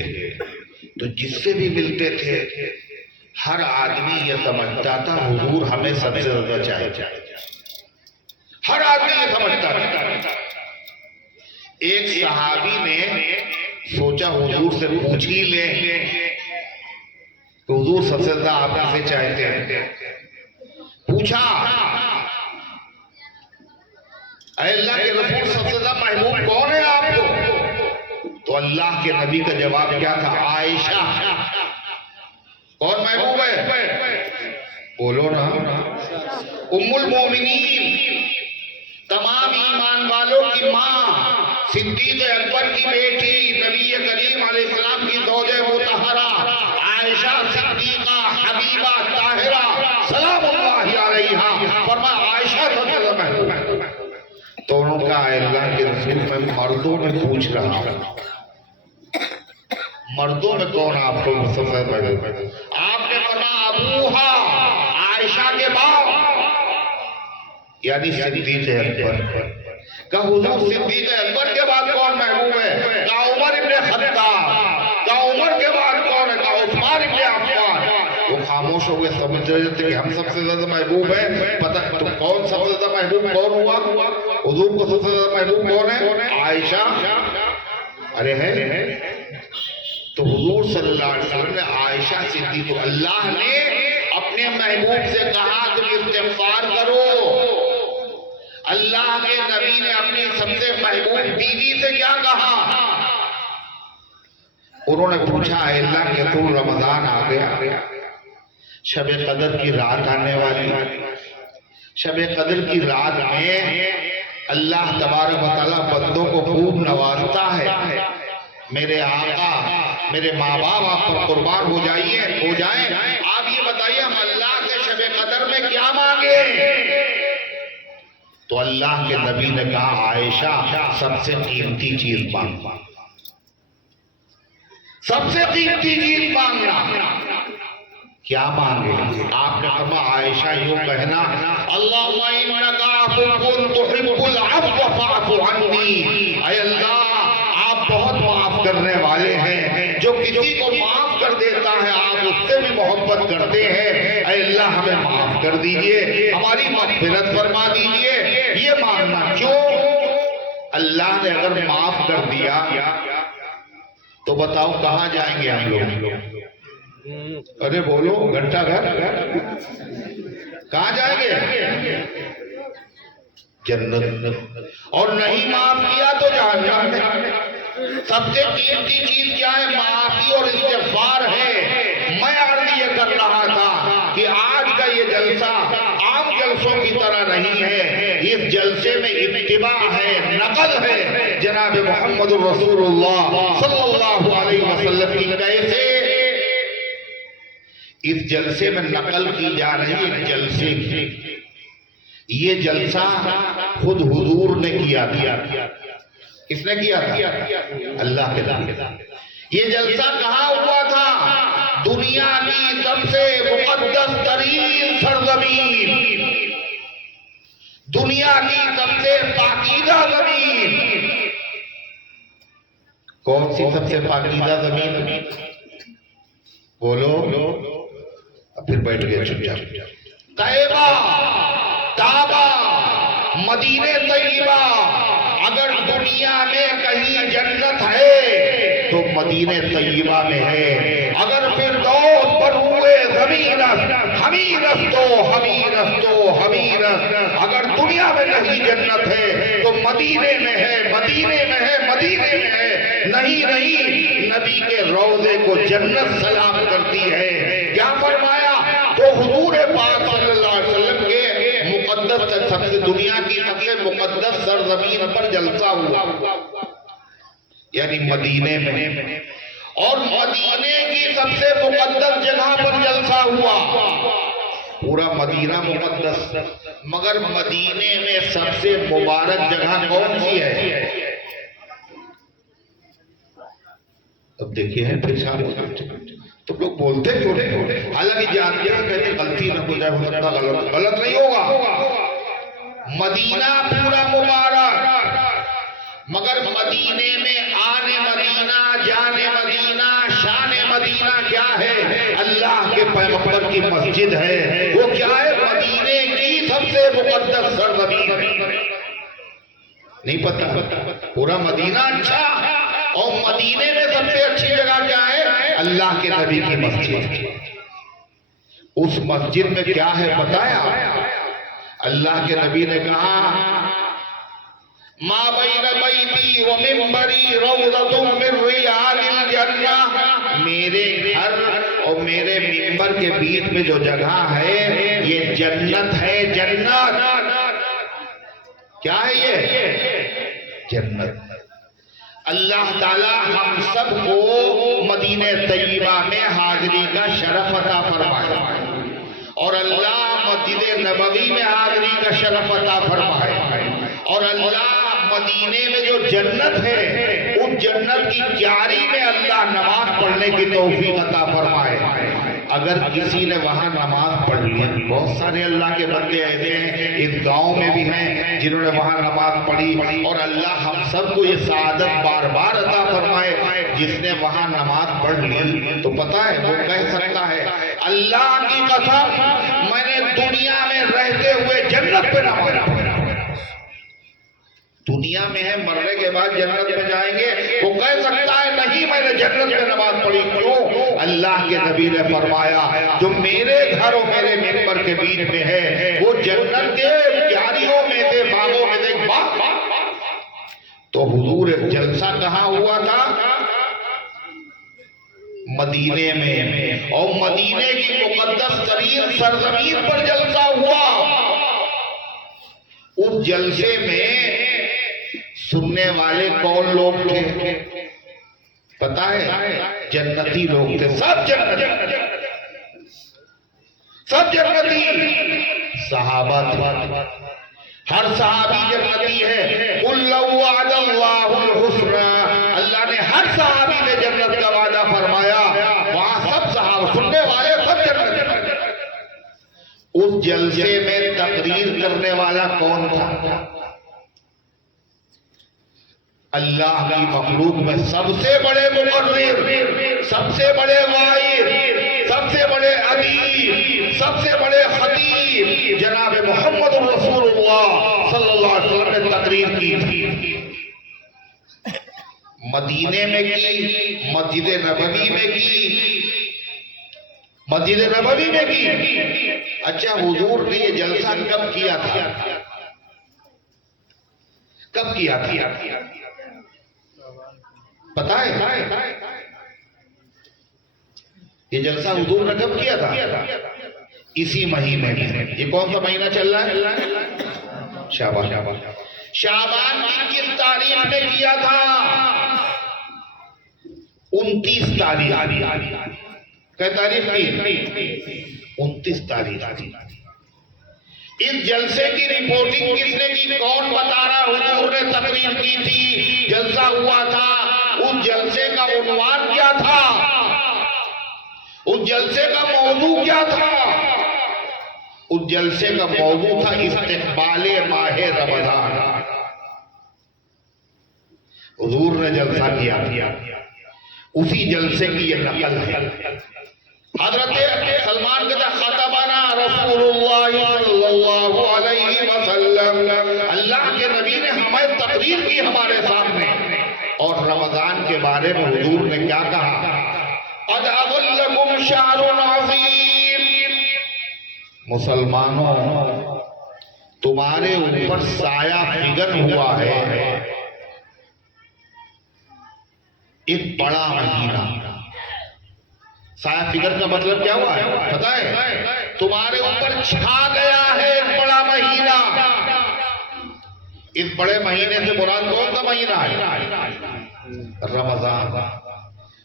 تو جس سے بھی ملتے تھے ہر آدمی یہ سمجھتا تھا حضور ہمیں سب سے زیادہ چاہیے. ہر آدمی یہ سمجھتا تھا. ایک صحابی نے سوچا حضور سے پوچھ ہی لے کہ حضور سب سے زیادہ آپ کسے چاہتے ہیں. پوچھا اے اللہ کے رسول سب سے زیادہ محبوب کون ہے آپ کو؟ تو اللہ کے نبی کا جواب کیا تھا؟ عائشہ. کون محبوب ہے؟ بولو نا. ام المومنین، تمام ایمان والوں کی ماں، صدیق اکبر کی بیٹی، نبی کریم علیہ السلام کی زوجہ مطہرہ عائشہ صدیقہ حبیبہ طاہرہ سلام اللہ علیہا. فرمایا عائشہ سب سے زیادہ محبوب ہے. تو انہوں نے کہا اے اللہ کے رسول میں مردوں میں پوچھ رہا ہوں، مردوں میں کون آپ کو سب سے زیادہ محبوب ہے؟ آپ نے فرمایا ابوہا، عائشہ کے باپ، یعنی صدیق اکبر. کہا حضور صدیق اکبر کے بعد کون محبوب ہے؟ کہا عمر ابن خطاب. کہا عمر کے بعد کون ہے؟ کہا عثمان ابن عفان. وہ خاموش ہو گئے، سمجھ رہے تھے کہ ہم سب سے زیادہ محبوب ہیں. پتہ تو کون سب سے زیادہ محبوب کون ہوا؟ حضور کو سب سے زیادہ محبوب کون ہے؟ عائشہ. ارے ہے. تو حضور صلی اللہ علیہ وسلم نے عائشہ صدیق، اللہ نے اپنے محبوب سے کہا تم استغفار کرو. اللہ کے نبی نے اپنی سب سے محبوب بیوی سے کیا کہا؟ انہوں نے پوچھا اے اللہ کے رسول رمضان آ گیا، شب قدر کی رات آنے والی. شب قدر کی رات میں اللہ تبارک و تعالیٰ بندوں کو خوب نوازتا ہے. میرے آقا، میرے ماں باپ آپ پر قربان ہو جائیں. آپ یہ بتائیے ہم اللہ سے شب قدر میں کیا مانگے؟ تو اللہ کے نبی نے کہا عائشہ سب سے قیمتی چیز مانگنا. سب سے قیمتی چیز مانگنا. کیا مانگے؟ آپ نے فرمایا عائشہ یوں کہنا اللہم انک عفو تحب العفو فاعف عنی. اے اللہ آپ بہت معاف کرنے والے ہیں، جو کسی کو معاف کر دیتا ہے آپ اس سے بھی محبت کرتے ہیں. اے اللہ ہمیں معاف کر دیجئے، ہماری مغفرت فرما دیجئے. یہ مانگنا. کیوں؟ اللہ نے اگر معاف کر دیا تو بتاؤ کہاں جائیں گے ہم لوگ؟ ارے بولو، گھنٹہ گھر کہاں جائیں گے؟ جنت. اور نہیں معاف کیا تو جہنم میں. سب سے قیمتی چیز کیا ہے؟ معافی اور استغفار ہے. میں عرض یہ کر رہا تھا کہ آج کا یہ جلسہ عام جلسوں کی طرح نہیں ہے. اس جلسے میں اتباع ہے، نقل ہے جناب محمد رسول اللہ صلی اللہ علیہ وسلم کی. کیسے؟ اس جلسے میں نقل کی جا رہی ہے جلسے کی. یہ جلسہ خود حضور نے کیا تھا. کس نے کیا تھا؟ اللہ کے نام. یہ جلسہ کہاں ہوا تھا؟ دنیا کی سب سے مقدس ترین سرزمین، دنیا کی سب سے پاکیزہ زمین، کون سی سب سے پاکیزہ زمین؟ بولو، پھر بیٹھ گئے چپ چاپ۔ طیبہ، کعبہ، مدینہ طیبہ، اگر دنیا میں کہیں جنت ہے تو مدینہ طیبہ میں ہے۔ اگر فردوس پر ہوئے زمینت حمیرت، اگر دنیا میں کہیں جنت ہے تو مدینے میں ہے، مدینے میں ہے، مدینے میں ہے۔ نہیں، نبی کے روضے کو جنت سلام کرتی ہے۔ کیا فرمایا؟ تو حضور پاک صلی اللہ علیہ وسلم کے مقدس سب سے دنیا کی سب سے مقدس سرزمین پر جلسہ ہوا، یعنی مدینے میں، اور مدینے کی سب سے مقدس جگہ پر جلسہ ہوا۔ پورا مدینہ مقدس، مگر مدینے میں سب سے مبارک جگہ کون سی ہے؟ اب دیکھیے ہیں پھر شام تو لوگ بولتے کیوں نہیں؟ حالانکہ جانتے ہیں کہتے غلطی نہ ہو جائے، ہو سکتا غلط نہیں ہوگا۔ مدینہ پورا مبارک، مگر مدینے میں آنے مدینہ، جانے مدینہ، شان مدینہ کیا ہے؟ اللہ کے پیغمبر کی مسجد ہے۔ وہ کیا ہے؟ مدینے کی سب سے مقدس سرزمین۔ نہیں پتہ؟ پورا مدینہ اچھا، اور مدینے میں سب سے اچھی جگہ کیا ہے؟ اللہ کے نبی کی مسجد۔ اس مسجد میں کیا ہے بتایا؟ اللہ کے نبی نے کہا ما بین بیتی و منبری روضۃ من ریاض الجنہ، میرے گھر اور میرے منبر کے بیچ میں جو جگہ ہے یہ جنت ہے، جنت۔ کیا ہے یہ؟ جنت۔ اللہ تعالی ہم سب کو مدینہ طیبہ میں حاضری کا شرف عطا فرمائے، اور اللہ مسجد نبوی میں حاضری کا شرف عطا فرمائے، اور اللہ مدینے میں جو جنت ہے اس جنت کی کیاری میں اللہ نماز پڑھنے کی توفیق عطا فرمائے۔ اگر کسی نے وہاں نماز پڑھ لی، بہت سارے اللہ کے بندے ایسے ہیں اس گاؤں میں بھی ہیں جنہوں نے وہاں نماز پڑھی، اور اللہ ہم سب کو یہ سعادت بار بار عطا فرمائے۔ جس نے وہاں نماز پڑھ لی تو پتہ ہے وہ کہہ سکتا ہے اللہ کی قسم میں نے دنیا میں رہتے ہوئے جنت پہ نماز پڑھی۔ دنیا میں ہے، مرنے کے بعد جنت میں جائیں گے، وہ کہہ سکتا ہے نہیں میں نے جنت میں نماز پڑھی۔ کیوں؟ اللہ کے نبی نے فرمایا جو میرے گھر اور میرے منبر کے بیچ میں ہے وہ جنت کے کیاریوں میں سے، باغوں میں سے ایک باغ۔ تو حضور جلسہ کہاں ہوا تھا؟ مدینے میں، اور مدینے کی مقدس ترین سرزمین پر جلسہ ہوا۔ اس جلسے میں سننے والے کون لوگ تھے پتہ ہے؟ جنتی لوگ تھے، سب جنتی، سب جنتی صحابہ تھے۔ ہر صحابی جنتی ہے۔ قُلْ لَوْ وَعَدَ اللَّهُ الْحُسْنَى، اللہ نے ہر صحابی سے جنت کا وعدہ فرمایا۔ وہاں سب صحابہ سننے والے سب جنتی۔ اس جلسے میں تقریر کرنے والا کون تھا؟ اللہ کی مخلوق میں سب سے بڑے مقرر، سب سے بڑے واعظ، سب سے بڑے ادیب، سب سے بڑے خطیب جناب محمد رسول اللہ صلی اللہ علیہ وسلم نے تقریر کی تھی۔ مدینے میں کی، مسجد نبوی میں کی، مسجد نبوی میں کی۔ اچھا حضور نے یہ جلسہ کب کیا تھا؟ کب کیا تھا پتہ ہے؟ یہ جلسہ حضور نے کب کیا تھا؟ اسی مہینے میں۔ یہ کون سا مہینہ چل رہا ہے؟ شعبان۔ شعبان کی کس تاریخ میں کیا تھا؟ 29 تاریخ۔ کیا تاریخ تھی؟ 29 تاریخ تھی۔ اس جلسے کی رپورٹنگ کس نے کی؟ کون بتا رہا؟ حضور نے تقریر کی تھی، جلسہ ہوا تھا۔ اس جلسے کا عنوان کیا تھا؟ اس جلسے کا موضوع کیا تھا؟ اس جلسے کا موضوع تھا استقبال ماہ رمضان. حضور نے جلسہ کیا، اسی جلسے کی یہ نقل ہے. حضرت سلمان کہتا خطبنا رسول اللہ صلی اللہ علیہ وسلم، اللہ کے نبی نے ہمیں تقریر کی ہمارے سامنے، اور رمضان کے بارے میں حضور نے کیا کہا؟ قد اظلکم شہر عظیم، مسلمانوں تمہارے اوپر سایہ فگن ہوا ہے ایک بڑا مہینہ. سایہ فگر کا مطلب کیا ہوا ہے پتہ ہے؟ تمہارے اوپر چھا گیا ہے ایک بڑا مہینہ. اس بڑے مہینے سے مراد کون سا مہینہ ہے؟ رمضان.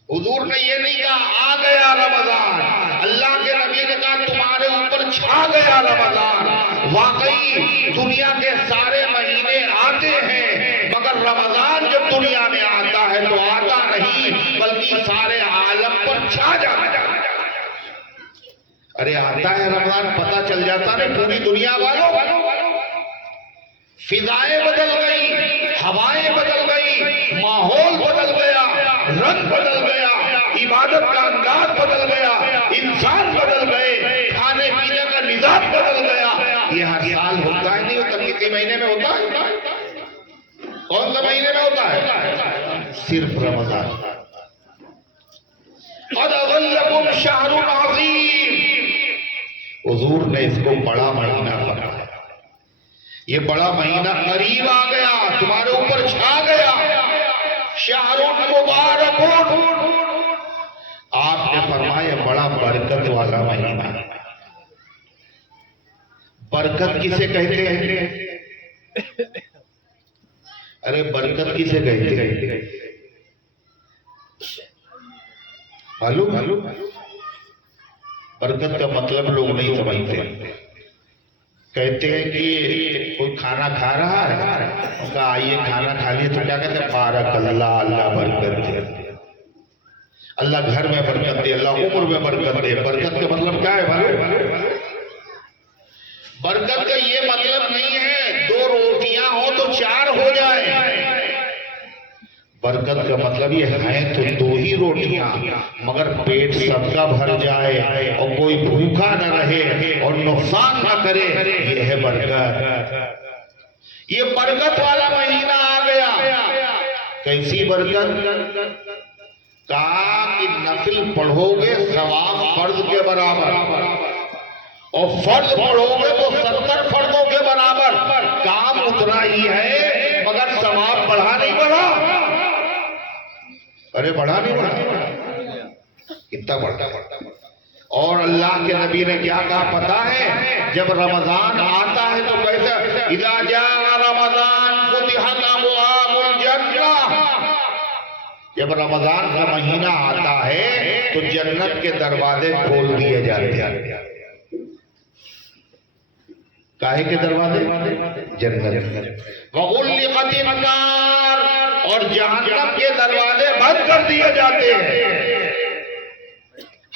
حضور نے یہ نہیں کہا آ گیا رمضان، اللہ کے نبی نے کہا تمہارے اوپر چھا گیا رمضان. واقعی دنیا کے سارے مہینے آتے ہیں، مگر رمضان جب دنیا میں آتا ہے تو آتا نہیں بلکہ سارے عالم پر چھا جاتا ہے. ارے آتا ہے رمضان پتہ چل جاتا نہیں پوری دنیا والوں. فضائیں بدل گئی، ہوائیں بدل گئی، ماحول بدل گیا، رنگ بدل گیا، عبادت کا انداز بدل گیا، انسان بدل گئے، کھانے پینے کا نظام بدل گیا. یہ ہر سال ہوتا ہے نہیں ہوتا؟ کتنے مہینے میں ہوتا ہے؟ کون سا مہینے میں ہوتا ہے؟ صرف رمضان. قد اظلکم شہر عظیم، حضور نے اس کو بڑا مہینہ بنایا. یہ بڑا مہینہ قریب آ گیا، تمہارے اوپر چھا گیا. شہر مبارک، آپ نے فرمایا بڑا برکت والا مہینہ. برکت کسے کہتے ہیں؟ ارے برکت کسے کہتے ہیں معلوم؟ برکت کا مطلب لوگ نہیں سمجھتے. کہتے ہیں کہ کوئی کھانا کھا رہا ہے، ان کا آئیے کھانا کھا لیے تو کیا کہتے ہیں؟ بارک اللہ، اللہ برکت دے، اللہ گھر میں برکت دے، اللہ عمر میں برکت دے. برکت کا مطلب کیا ہے بھائی؟ برکت کا یہ مطلب نہیں ہے 2 روٹیاں ہو تو 4 ہو جائے. برکت کا مطلب یہ ہے تو 2 ہی روٹیاں مگر پیٹ سب کا بھر جائے اور کوئی بھوکا نہ رہے اور نقصان نہ کرے، یہ ہے برکت. یہ برکت والا مہینہ آ گیا. کیسی برکت؟ کہا کہ نفل پڑھو گے ثواب فرض کے برابر، اور فرض پڑھو گے تو 70 فرضوں کے برابر. کام اتنا ہی ہے مگر ثواب بڑھا نہیں بڑھا. ارے بڑھا نہیں بڑھا، کتنا بڑھتا. اور اللہ کے نبی نے کیا کہا پتا ہے؟ جب رمضان آتا ہے تو کیسے؟ اذا جاء رمضان فتحت ابواب الجنہ، جب رمضان کا مہینہ آتا ہے تو جنت کے دروازے کھول دیے جاتے ہیں. کاہے کے دروازے؟ جنت. وغلقت النار، اور جہنم کے دروازے بند کر دیے جاتے ہیں.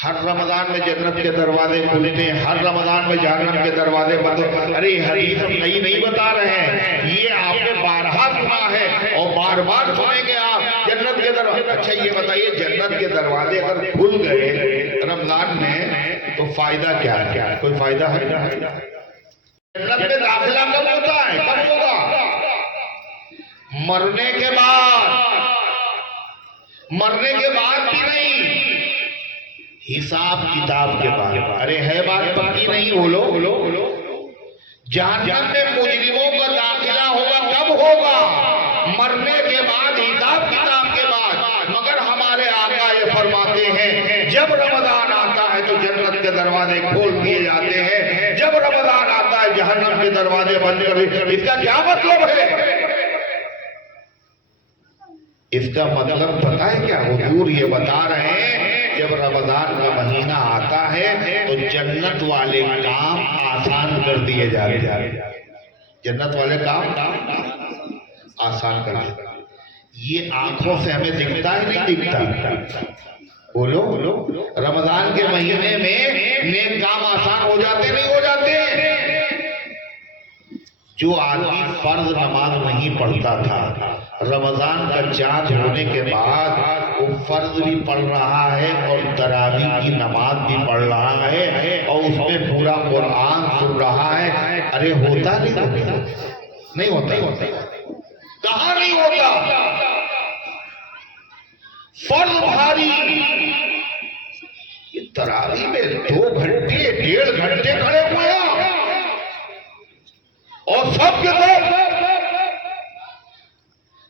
ہر رمضان میں جنت کے دروازے کھلتے ہیں، ہر رمضان میں جہنم کے دروازے بند. ارے حدیث ہم نہیں بتا رہے ہیں، یہ آپ نے بارہا سنا ہے اور بار بار سنیں گے آپ. جنت کے دروازے، اچھا یہ بتائیے جنت کے دروازے اگر کھل گئے رمضان میں تو فائدہ کیا ہے؟ کوئی فائدہ ہے؟ جنت میں داخلہ کب ہوتا ہے؟ کب ہوگا؟ مرنے کے بعد. مرنے کے بعد بھی نہیں، حساب کتاب کے بعد. ارے ہے بات پکی نہیں؟ بولو. جہنم میں مجرموں کا داخلہ ہوگا کب ہوگا؟ مرنے کے بعد، حساب کتاب کے بعد. مگر ہمارے آقا یہ فرماتے ہیں جب رمضان آتا ہے تو جنت کے دروازے کھول دیے جاتے ہیں، جب رمضان آتا ہے جہنم کے دروازے بند کر دیے. اس کا کیا مطلب ہے؟ اس کا مطلب پتہ ہے کیا؟ حضور یہ بتا رہے ہیں جب رمضان کا مہینہ آتا ہے تو جنت والے کام آسان کر دیے جاتے ہیں. جنت والے کام آسان کر دیے. یہ آنکھوں سے ہمیں دکھتا ہے نہیں دکھتا؟ بولو رمضان کے مہینے میں نیک کام آسان ہو جاتے نہیں ہو جاتے؟ جو آدمی فرض نماز نہیں پڑھتا تھا رمضان کا چاند ہونے کے بعد وہ فرض بھی پڑھ رہا ہے اور تراویح کی نماز بھی پڑھ رہا ہے اور اس میں پورا قرآن سن رہا ہے، ارے ہوتا نہیں ہوتا کہاں نہیں ہوتا؟ فرض بھاری، یہ تراویح میں 2 گھنٹے 1.5 گھنٹے کھڑے ہوئے ہیں اور سب کے ساتھ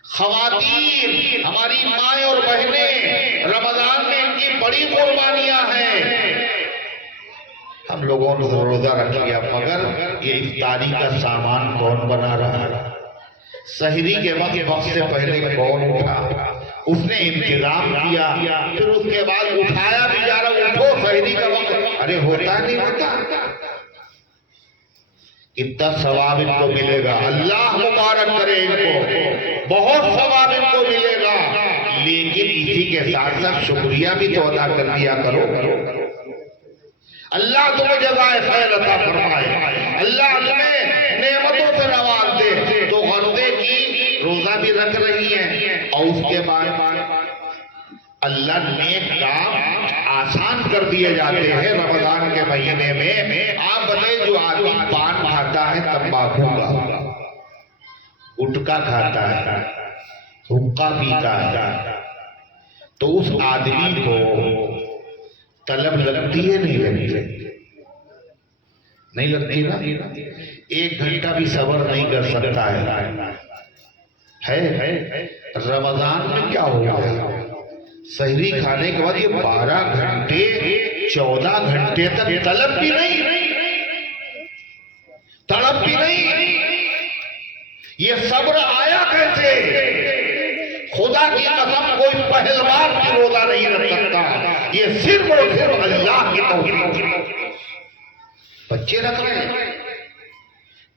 خواتین ہماری مائیں اور بہنیں رمضان میں ان کی بڑی قربانیاں ہیں۔ ہم لوگوں نے روزہ رکھ لیا مگر یہ افطاری کا سامان کون بنا رہا ہے؟ سحری کے وقت سے پہلے کون اٹھا؟ اس نے انتظام کیا، پھر اس کے بعد اٹھایا بھی جا رہا، اٹھو سحری کا وقت، ارے ہوتا نہیں ہوتا؟ اتنا ثواب ان کو ملے گا، اللہ مبارک کرے ان کو، بہت ثواب ان کو ملے گا، لیکن اسی کے ساتھ ساتھ شکریہ بھی تو ادا کر دیا کرو۔ اللہ تمہیں جزائے خیر عطا فرمائے، اللہ تمہیں نعمتوں سے نواز دے۔ تو غرضے کی روزہ بھی رکھ رہی ہیں اور اس کے بعد اللہ نیک کام آسان کر دیے جاتے ہیں رمضان کے مہینے میں۔ آپ بتائیں جو آدمی پان کھاتا ہے تمباکو کا، گٹکا کھاتا ہے، حقہ پیتا ہے، تو اس آدمی کو طلب لگتی ہے نہیں لگتی؟ نہیں لگتی نا؟ 1 گھنٹہ بھی صبر نہیں کر سکتا ہے۔ رمضان میں کیا ہوا ہے؟ سحری کھانے کے بعد یہ 12 گھنٹے 14 گھنٹے تک طلب بھی نہیں، تڑپ بھی نہیں۔ یہ صبر آیا کیسے؟ خدا کی قسم کوئی پہلوان بھی روزہ نہیں رکھ سکتا، یہ صرف اور صرف اللہ کی توفیق۔ بچے رکھ رہے ہیں،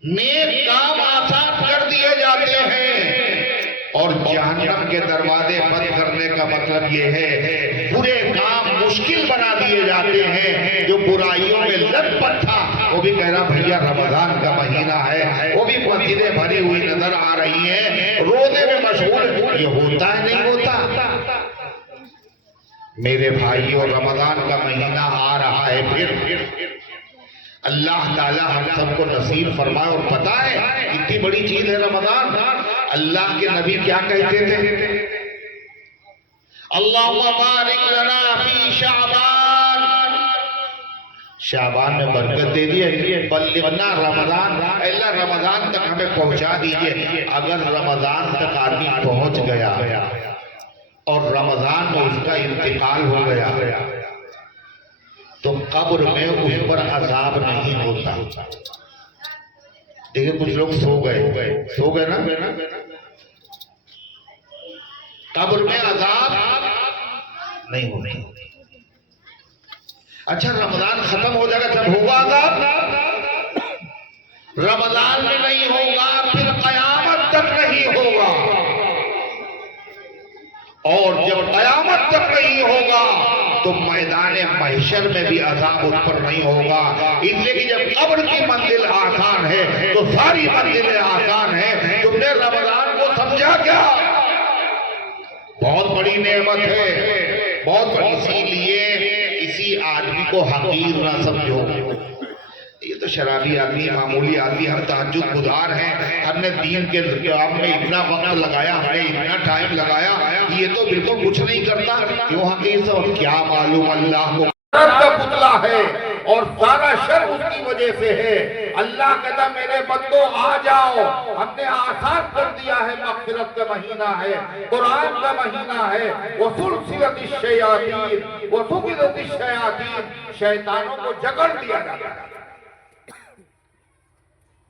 نیک کام آسان کر دیے جاتے ہیں اور جہنم کے دروازے بند کرنے کا مطلب یہ ہے برے کام مشکل بنا دیے جاتے ہیں۔ جو برائیوں میں لت پت تھا وہ بھی کہہ رہا بھیا رمضان کا مہینہ ہے، وہ بھی مسجدیں بھری ہوئی نظر آ رہی ہیں، روزے میں مشغول، یہ ہوتا ہے نہیں ہوتا؟ میرے بھائیوں رمضان کا مہینہ آ رہا ہے، پھر اللہ تعالیٰ ہم سب کو نصیب فرمائے۔ اور پتہ ہے کتنی بڑی چیز ہے رمضان؟ اللہ کے نبی کیا کہتے تھے؟ اللہم بارک لنا فی شعبان، شعبان میں برکت دے دیئے، بلغنا رمضان، اللہ رمضان تک ہمیں پہنچا دیجئے۔ اگر رمضان تک آدمی پہنچ گیا اور رمضان میں اس کا انتقال ہو گیا تو قبر میں اس پر عذاب نہیں ہوتا۔ دیکھیں کچھ لوگ سو گئے نا، قبر میں عذاب نہیں ہوتا۔ اچھا رمضان ختم ہو جائے گا جب ہوگا عذاب؟ رمضان میں نہیں ہوگا پھر قیامت تک نہیں ہوگا، اور جب قیامت تک نہیں ہوگا تو میدان محشر میں بھی عذاب اس پر نہیں ہوگا۔ اس لیے کہ جب قبر کی منزل آسان ہے تو ساری منزلیں آسان ہیں۔ تم نے رمضان کو سمجھا کیا؟ بہت بڑی نعمت ہے، بہت بڑی، اسی لیے کسی آدمی کو حقیر نہ سمجھو۔ یہ تو شرابی آدمی، معمولی آدمی، ہم تہجد گزار ہیں، ہم نے دین کے کام میں اتنا وقت لگایا، ہم نے اتنا ٹائم لگایا، یہ تو بالکل کچھ نہیں کرتا، کیوں حقیر سے؟ کیا معلوم اللہ کو کا پتلا ہے اور سارا شر اس کی وجہ سے ہے۔ اللہ کہتا میرے بندو آ جاؤ، ہم نے آسان کر دیا ہے، مغفرت کا مہینہ ہے، قرآن کا مہینہ ہے، وَسُلْسِلَتِ الشَّيَاطِينَ وَسُبِلَتِ الشَّيَاطِينَ، شیطانوں کو جگڑ دیا جاتا ہے۔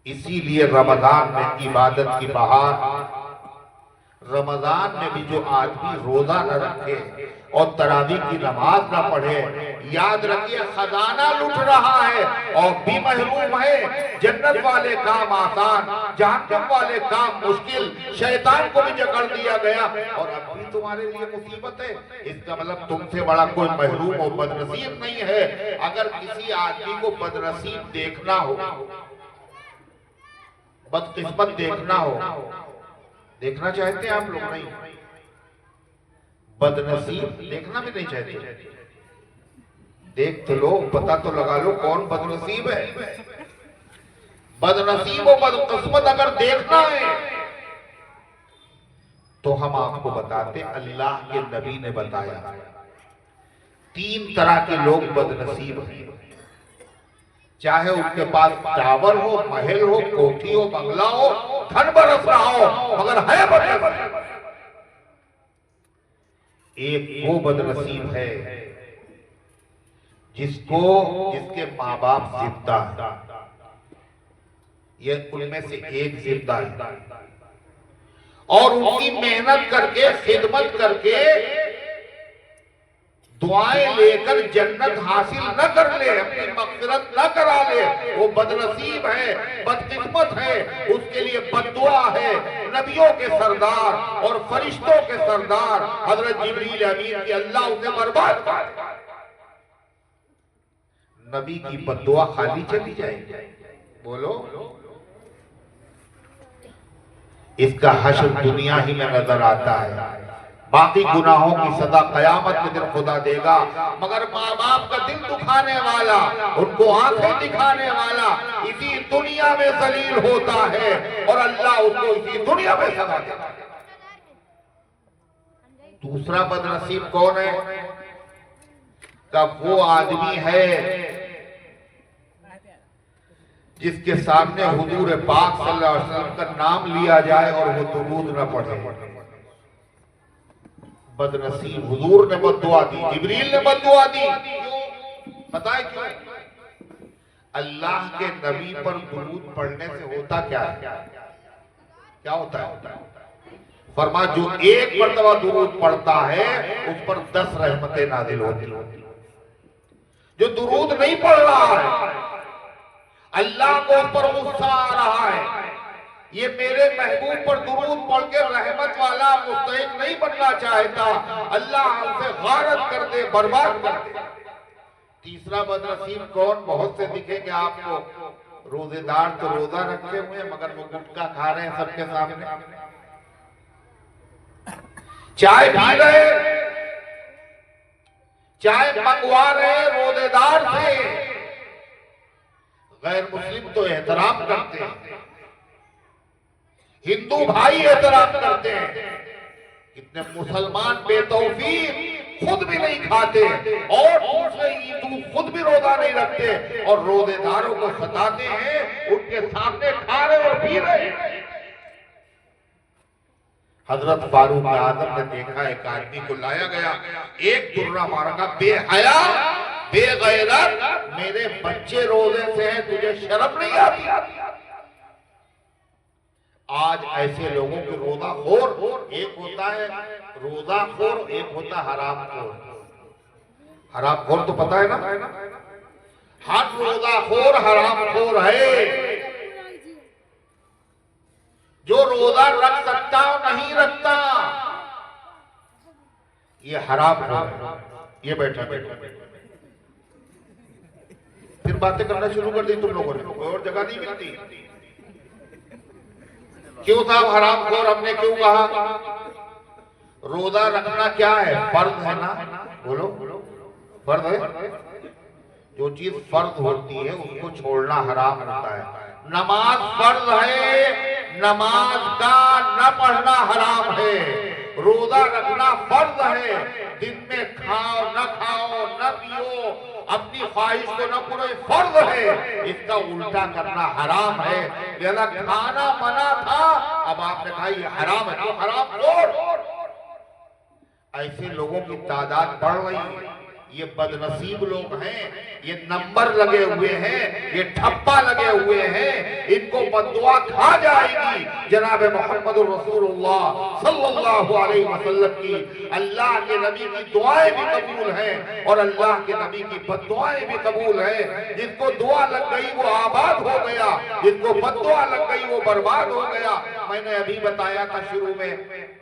اسی لیے رمضان میں عبادت کی بہار، رمضان میں بھی جو آدمی روزہ نہ رکھے اور تراویح کی نماز نہ پڑھے، یاد رکھیے خزانہ لٹ رہا ہے اور بھی محروم ہے۔ جنت والے کام آسان، جہنم والے کام مشکل، شیطان کو بھی جکڑ دیا گیا اور اب بھی تمہارے لیے مصیبت ہے۔ اس کا مطلب تم سے بڑا کوئی محروم و بدنصیب نہیں ہے۔ اگر کسی آدمی کو بدنصیب دیکھنا ہو، بدقسمت دیکھنا ہو، دیکھنا چاہتے ہیں آپ لوگ؟ نہیں، بدنصیب دیکھنا بھی نہیں چاہتے۔ دیکھ تو لو، پتہ تو لگا لو کون بدنصیب ہے۔ بدنصیب و بدقسمت اگر دیکھنا ہے تو ہم آپ کو بتاتے، اللہ کے نبی نے بتایا 3 طرح کے لوگ بدنصیب ہیں۔ چاہے اس کے پاس ٹاور ہو، محل ہو، کوٹھی ہو، بنگلہ ہو، دھن برس رہا ہو، مگر ہے بدنصیب۔ ایک وہ بدنصیب ہے جس کے ماں باپ زندہ ہیں، یہ ان میں سے ایک زندہ ہے، اور ان کی محنت کر کے، خدمت کر کے، دعائیں لے کر جنت حاصل نہ کر لے، اپنی مغفرت نہ کرا لے، وہ بدنصیب ہے، بدقسمت ہے۔ اس کے لیے بددعا ہے۔ نبیوں کے سردار اور فرشتوں کے سردار حضرت جبریل امین کی اللہ اسے برباد کر دے۔ نبی کی بددعا خالی چلی جائے گی؟ بولو۔ اس کا حشر دنیا ہی میں نظر آتا ہے۔ باقی گناہوں کی سزا قیامت کے دن خدا دے گا، مگر ماں باپ کا دل دکھانے والا، ان کو آنکھیں دکھانے والا اسی دنیا میں ذلیل ہوتا ہے اور اللہ اس کو اسی دنیا میں سزا دیتا ہے۔ دوسرا بدنصیب کون ہے؟ کہ وہ آدمی ہے جس کے سامنے حضور پاک صلی اللہ علیہ وسلم کا نام لیا جائے اور وہ درود نہ پڑھے۔ بدنصیب۔ حضور نے بددعا دی، جبریل نے بددعا دی، پتہ ہے کیوں؟ اللہ کے نبی پر درود پڑھنے سے ہوتا کیا ہے؟ کیا ہوتا ہے؟ فرما جو ایک مرتبہ درود پڑھتا ہے اس پر 10 رحمتیں نازل ہوتی ہیں۔ جو درود نہیں پڑھ رہا ہے، اللہ کو اس پر غصہ آ رہا ہے، یہ میرے محبوب پر درود پڑھ کے رحمت والا مستحق نہیں بننا چاہتا، اللہ ہم سے غارت کر دے، برباد کر دے۔ تیسرا بدنصیب کون؟ بہت سے دکھیں گے آپ کو، روزے دار تو روزہ رکھے ہوئے ہیں مگر وہ گٹکا کھا رہے ہیں سب کے سامنے، چائے پی رہے، چائے منگوا رہے روزے دار سے۔ غیر مسلم تو احترام کرتے ہیں، ہندو بھائی احترام کرتے ہیں، کتنے مسلمان بے توفیق خود بھی نہیں کھاتے اور دوسرے عیدوں خود بھی روزہ نہیں رکھتے اور روزے داروں کو ستاتے ہیں، ان کے سامنے کھا رہے اور پی رہے ہیں۔ حضرت فاروق اعظم نے دیکھا ایک آدمی کو لایا گیا، ایک درہ مارا گا، بے حیا، بے غیرت، میرے بچے روزے سے ہیں، تجھے شرم نہیں آتی؟ آج ایسے لوگوں کے روزہ خور، ایک ہوتا ہے روزہ خور، ایک ہوتا ہے حرام خور۔ حرام خور تو پتہ ہے نا، ہر روزہ خور حرام خور ہے۔ جو روزہ رکھ سکتا نہیں رکھتا، یہ حرام خور ہے۔ یہ بیٹھا پھر باتیں کرنا شروع کر دی تم لوگوں نے، کوئی اور جگہ نہیں ملتی۔ کیوں صاحب حرام خور ہم نے کیوں کہا؟ روزہ رکھنا کیا ہے؟ فرض ہے نا، بولو فرض ہے۔ جو چیز فرض ہوتی ہے اس کو چھوڑنا حرام ہوتا ہے۔ نماز فرض ہے، نماز کا نہ پڑھنا حرام ہے۔ روزہ رکھنا فرض ہے، دن میں کھاؤ نہ کھاؤ نہ پیو، اپنی خواہش کو نہ پورے فرض ہے، اس کا الٹا کرنا حرام ہے۔ لہذا کھانا منع تھا، اب آپ نے کہا یہ حرام ہے، تو حرام خور۔ ایسے لوگوں کی تعداد بڑھ رہی ہے، یہ بدنصیب لوگ ہیں، یہ نمبر لگے ہوئے ہیں، یہ ٹھپا لگے ہوئے ہیں، ان کو بددعا کھا جائے گی جناب محمد رسول اللہ صلی اللہ علیہ وسلم کی۔ اللہ کے نبی کی دعائیں بھی قبول ہیں اور اللہ کے نبی کی بددعائیں بھی قبول ہیں۔ جس کو دعا لگ گئی وہ آباد ہو گیا، جس کو بددعا لگ گئی وہ برباد ہو گیا۔ میں نے ابھی بتایا تھا شروع میں،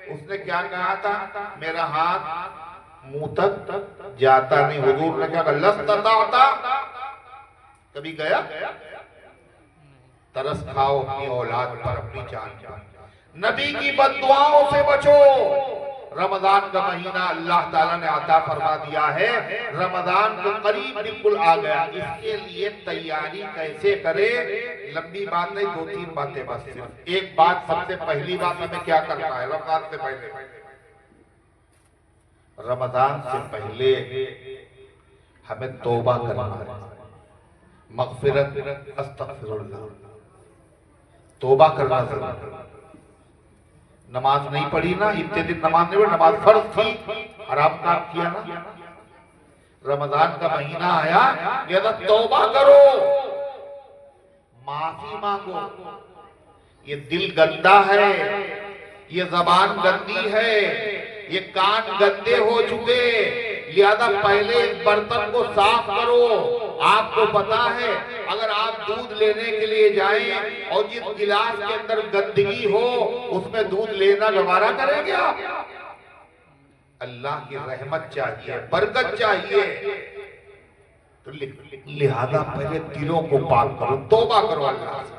اس نے کیا کہا تھا؟ میرا ہاتھ منہ تک جاتا نہیں۔ حضور نے کہا لستطاعتا، کبھی گیا؟ ترس کھاؤ اپنی اولاد پر، اپنی جان پر۔ نبی کی بد دعاؤں سے بچو۔ رمضان کا مہینہ اللہ تعالیٰ نے عطا فرما دیا ہے، رمضان کے قریب بالکل آ گیا۔ اس کے لیے تیاری کیسے کرے؟ لمبی بات نہیں، 2-3 باتیں بس۔ ایک بات، سب سے پہلی بات ہمیں کیا کرنا ہے رمضان سے پہلے؟ رمضان سے پہلے ہمیں توبہ کرنا ہے، مغفرت، استغفر اللہ، توبہ کرنا ضرور۔ نماز نہیں پڑھی نا، اتنے دن نماز نہیں پڑھی، نماز فرض تھی، حرام کام کیا نا۔ رمضان کا مہینہ آیا، لہذا توبہ کرو، معافی مانگو۔ یہ دل گندا ہے، یہ زبان گندی ہے، یہ کان گندے ہو چکے، لہذا پہلے اس برتن کو صاف کرو۔ آپ کو پتا ہے اگر آپ دودھ لینے کے لیے جائیں اور جس گلاس کے اندر گندگی ہو اس میں دودھ لینا گوارا کریں گے آپ؟ اللہ کی رحمت چاہیے، برکت چاہیے، تو لہذا پہلے دلوں کو پاک کرو، توبہ کرو اللہ سے،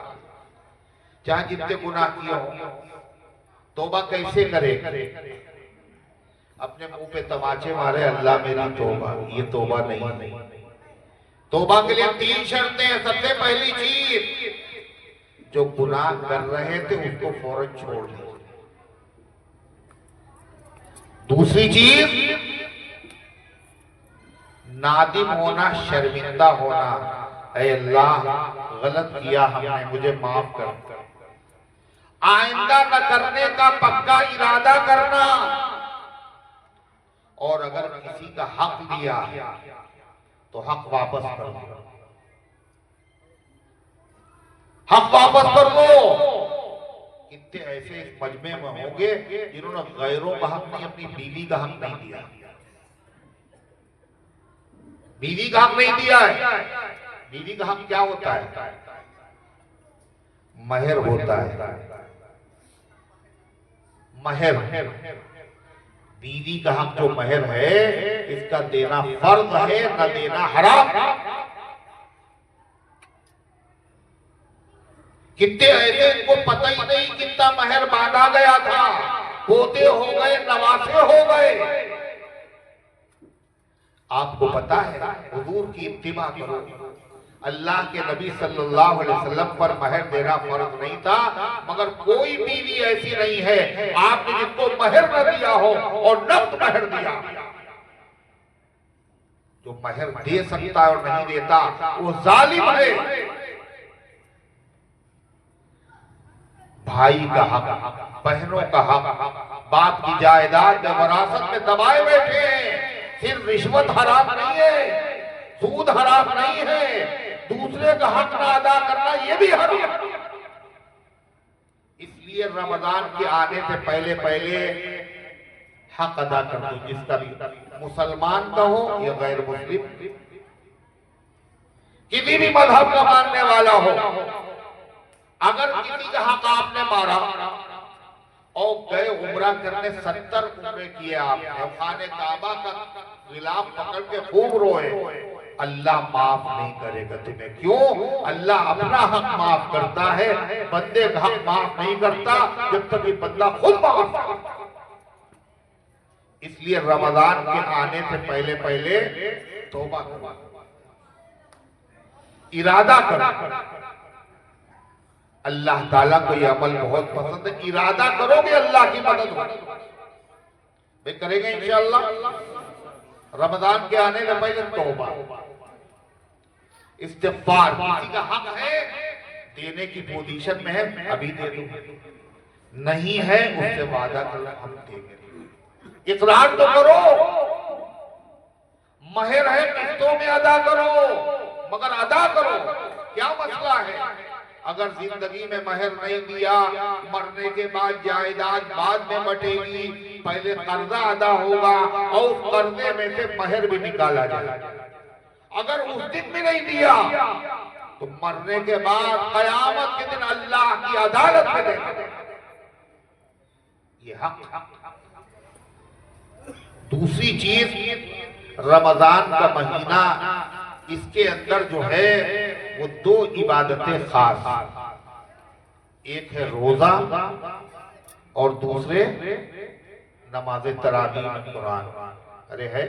چاہے جتنے گناہ کیے ہوں۔ توبہ کیسے کرے؟ اپنے منہ پہ تماچے مارے، اللہ میری توبہ، یہ توبہ نہیں۔ توبہ کے لیے 3 شرطیں ہیں۔ سب سے پہلی چیز، جو گناہ کر رہے تھے اس کو فوراً چھوڑ دیں۔ دوسری چیز، نادم ہونا، شرمندہ ہونا، اے اللہ غلط کیا ہم نے، مجھے معاف کر، آئندہ نہ کرنے کا پکا ارادہ کرنا، اور اگر کسی کا حق لیا تو حق واپس کر دو، حق واپس کر دو۔ کتنے ایسے اس مجمع میں ہوں گے جنہوں نے غیروں کا حق نہیں، اپنی بیوی کا حق نہیں دیا، بیوی کا حق نہیں دیا ہے۔ بیوی کا حق کیا ہوتا ہے؟ مہر ہوتا ہے، مہر، بیوی کا حق جو مہر ہے اس کا دینا فرض ہے، نہ دینا حرام۔ کتنے ایسے ان کو پتہ ہی نہیں کتنا مہر باندھا گیا تھا، پوتے ہو گئے، نواسے ہو گئے۔ آپ کو پتا ہے حضور کی اتباع کرو۔ اللہ کے نبی صلی اللہ علیہ وسلم پر مہر دینا فرض نہیں تھا، مگر کوئی بیوی ایسی نہیں ہے آپ نے جس کو مہر نہ دیا ہو اور نقد مہر دیا۔ جو مہر دے سکتا ہے اور نہیں دیتا وہ ظالم ہے۔ بھائی کا حق، بہنوں کا حق، باپ کی جائیداد میں وراثت میں دبائے بیٹھے ہیں۔ صرف رشوت حرام نہیں ہے، سود حرام نہیں ہے، دوسرے کا حق نہ ادا کرنا یہ بھی حرام۔ اس لیے رمضان کے آنے سے پہلے حق ادا کر دو، جس کا بھی، مسلمان کا ہو یا غیر مسلم، کسی بھی مذہب کا ماننے والا ہو، اگر کسی کا حق آپ نے مارا اور گئے عمرہ کرنے، 70 عمرے کیے آپ نے، خانہ کعبہ کا غلاف پکڑ کے خوب روئے، اللہ معاف نہیں کرے گا تمہیں۔ کیوں؟ اللہ اپنا حق معاف کرتا ہے، بندے کا حق معاف نہیں کرتا جب تک یہ بندہ خود معاف کرتا۔ اس لیے رمضان کے آنے سے پہلے توبہ کرو، ارادہ کرو۔ اللہ تعالیٰ کو یہ عمل بہت پسند ہے، ارادہ کرو گے اللہ کی مدد ہوگی، کریں گے انشاءاللہ۔ رمضان کے آنے سے پہلے توبہ، استغفار، کسی کا حق ہے دینے کی پوزیشن میں ہے ابھی دے دو، نہیں ہے اس سے وعدہ کرنا ہم دیں گے، اقرار تو کرو، مہر ہے قسطوں میں ادا کرو، مگر ادا کرو۔ کیا مسئلہ ہے؟ اگر زندگی میں مہر نہیں دیا، مرنے کے بعد جائیداد بعد میں بٹے گی، پہلے قرضہ ادا ہوگا اور اس قرضے میں سے مہر بھی نکالا جائے گا۔ اگر اس دن بھی نہیں دیا تو مرنے کے بعد قیامت کے دن اللہ کی عدالت میں دے گا۔ یہ حق۔ دوسری چیز، رمضان کا مہینہ، اس کے اندر جو ہے وہ دو عبادتیں خاص، ایک ہے روزہ اور دوسرے نماز تراویح قرآن۔ ارے ہے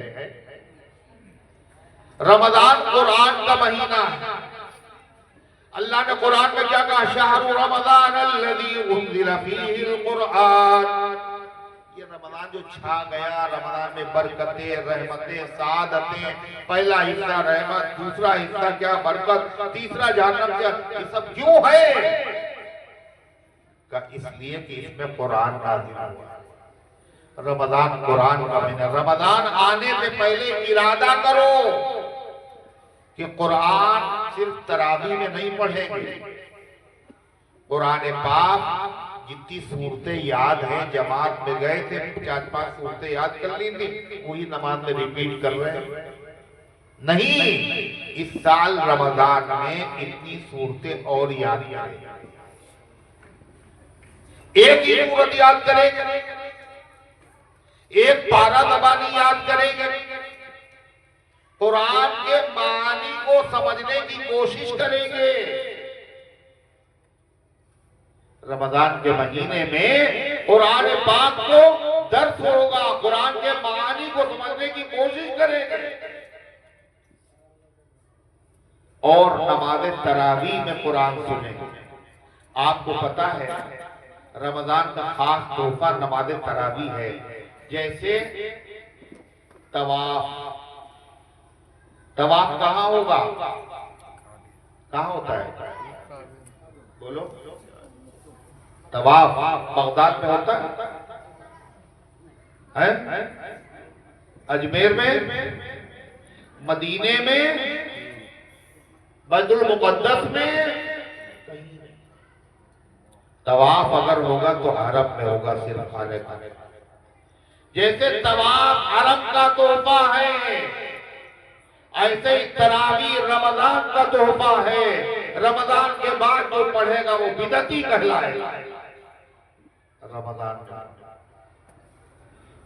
رمضان قرآن کا مہینہ ہے۔ اللہ نے قرآن میں کیا کہا؟ شہر رمضان الذی انزل فیہ القرآن۔ یہ رمضان جو چھا گیا، رمضان میں برکتیں، رحمتیں، سعادتیں، پہلا حصہ رحمت، دوسرا حصہ کیا برکت، تیسرا جہنم کیا، یہ سب کیوں ہے؟ کہ اس لیے کہ اس میں قرآن نازل ہوا۔ رمضان قرآن کا مہینہ۔ رمضان آنے سے پہلے ارادہ کرو کہ قرآن صرف تراویح میں نہیں پڑھیں گے، قرآن پاک جتنی صورتیں یاد ہیں، جماعت میں گئے تھے 4-5 صورتیں یاد کر لی تھی، وہی نماز میں ریپیٹ کر رہے ہیں۔ نہیں، اس سال رمضان میں اتنی صورتیں اور یاد کریں، ایک ہی صورت یاد کریں گے، ایک پارہ زبانی یاد کریں گے، قرآن کے معنی کو سمجھنے کی کوشش کریں گے۔ رمضان کے مہینے میں قرآن پاک کو درس ہوگا، قرآن کے معانی کو سمجھنے کی کوشش کریں گے، اور نماز تراویح میں قرآن سنیں گے۔ آپ کو پتا ہے رمضان کا خاص تحفہ نماز تراویح ہے، جیسے طواف۔ طواف کہاں ہوگا؟ کہاں ہوتا ہے؟ بولو۔ طواف بغداد میں ہوتا ہے، اجمیر میں، مدینے میں، بیت المقدس میں۔ طواف اگر ہوگا تو حرم میں ہوگا، صرف خانے کا۔ جیسے طواف حرم کا تحفہ ہے، ایسے ہی تراویح رمضان کا تحفہ ہے۔ رمضان کے بعد جو پڑھے گا وہ بدعتی کہلائے گا۔ رمضان کا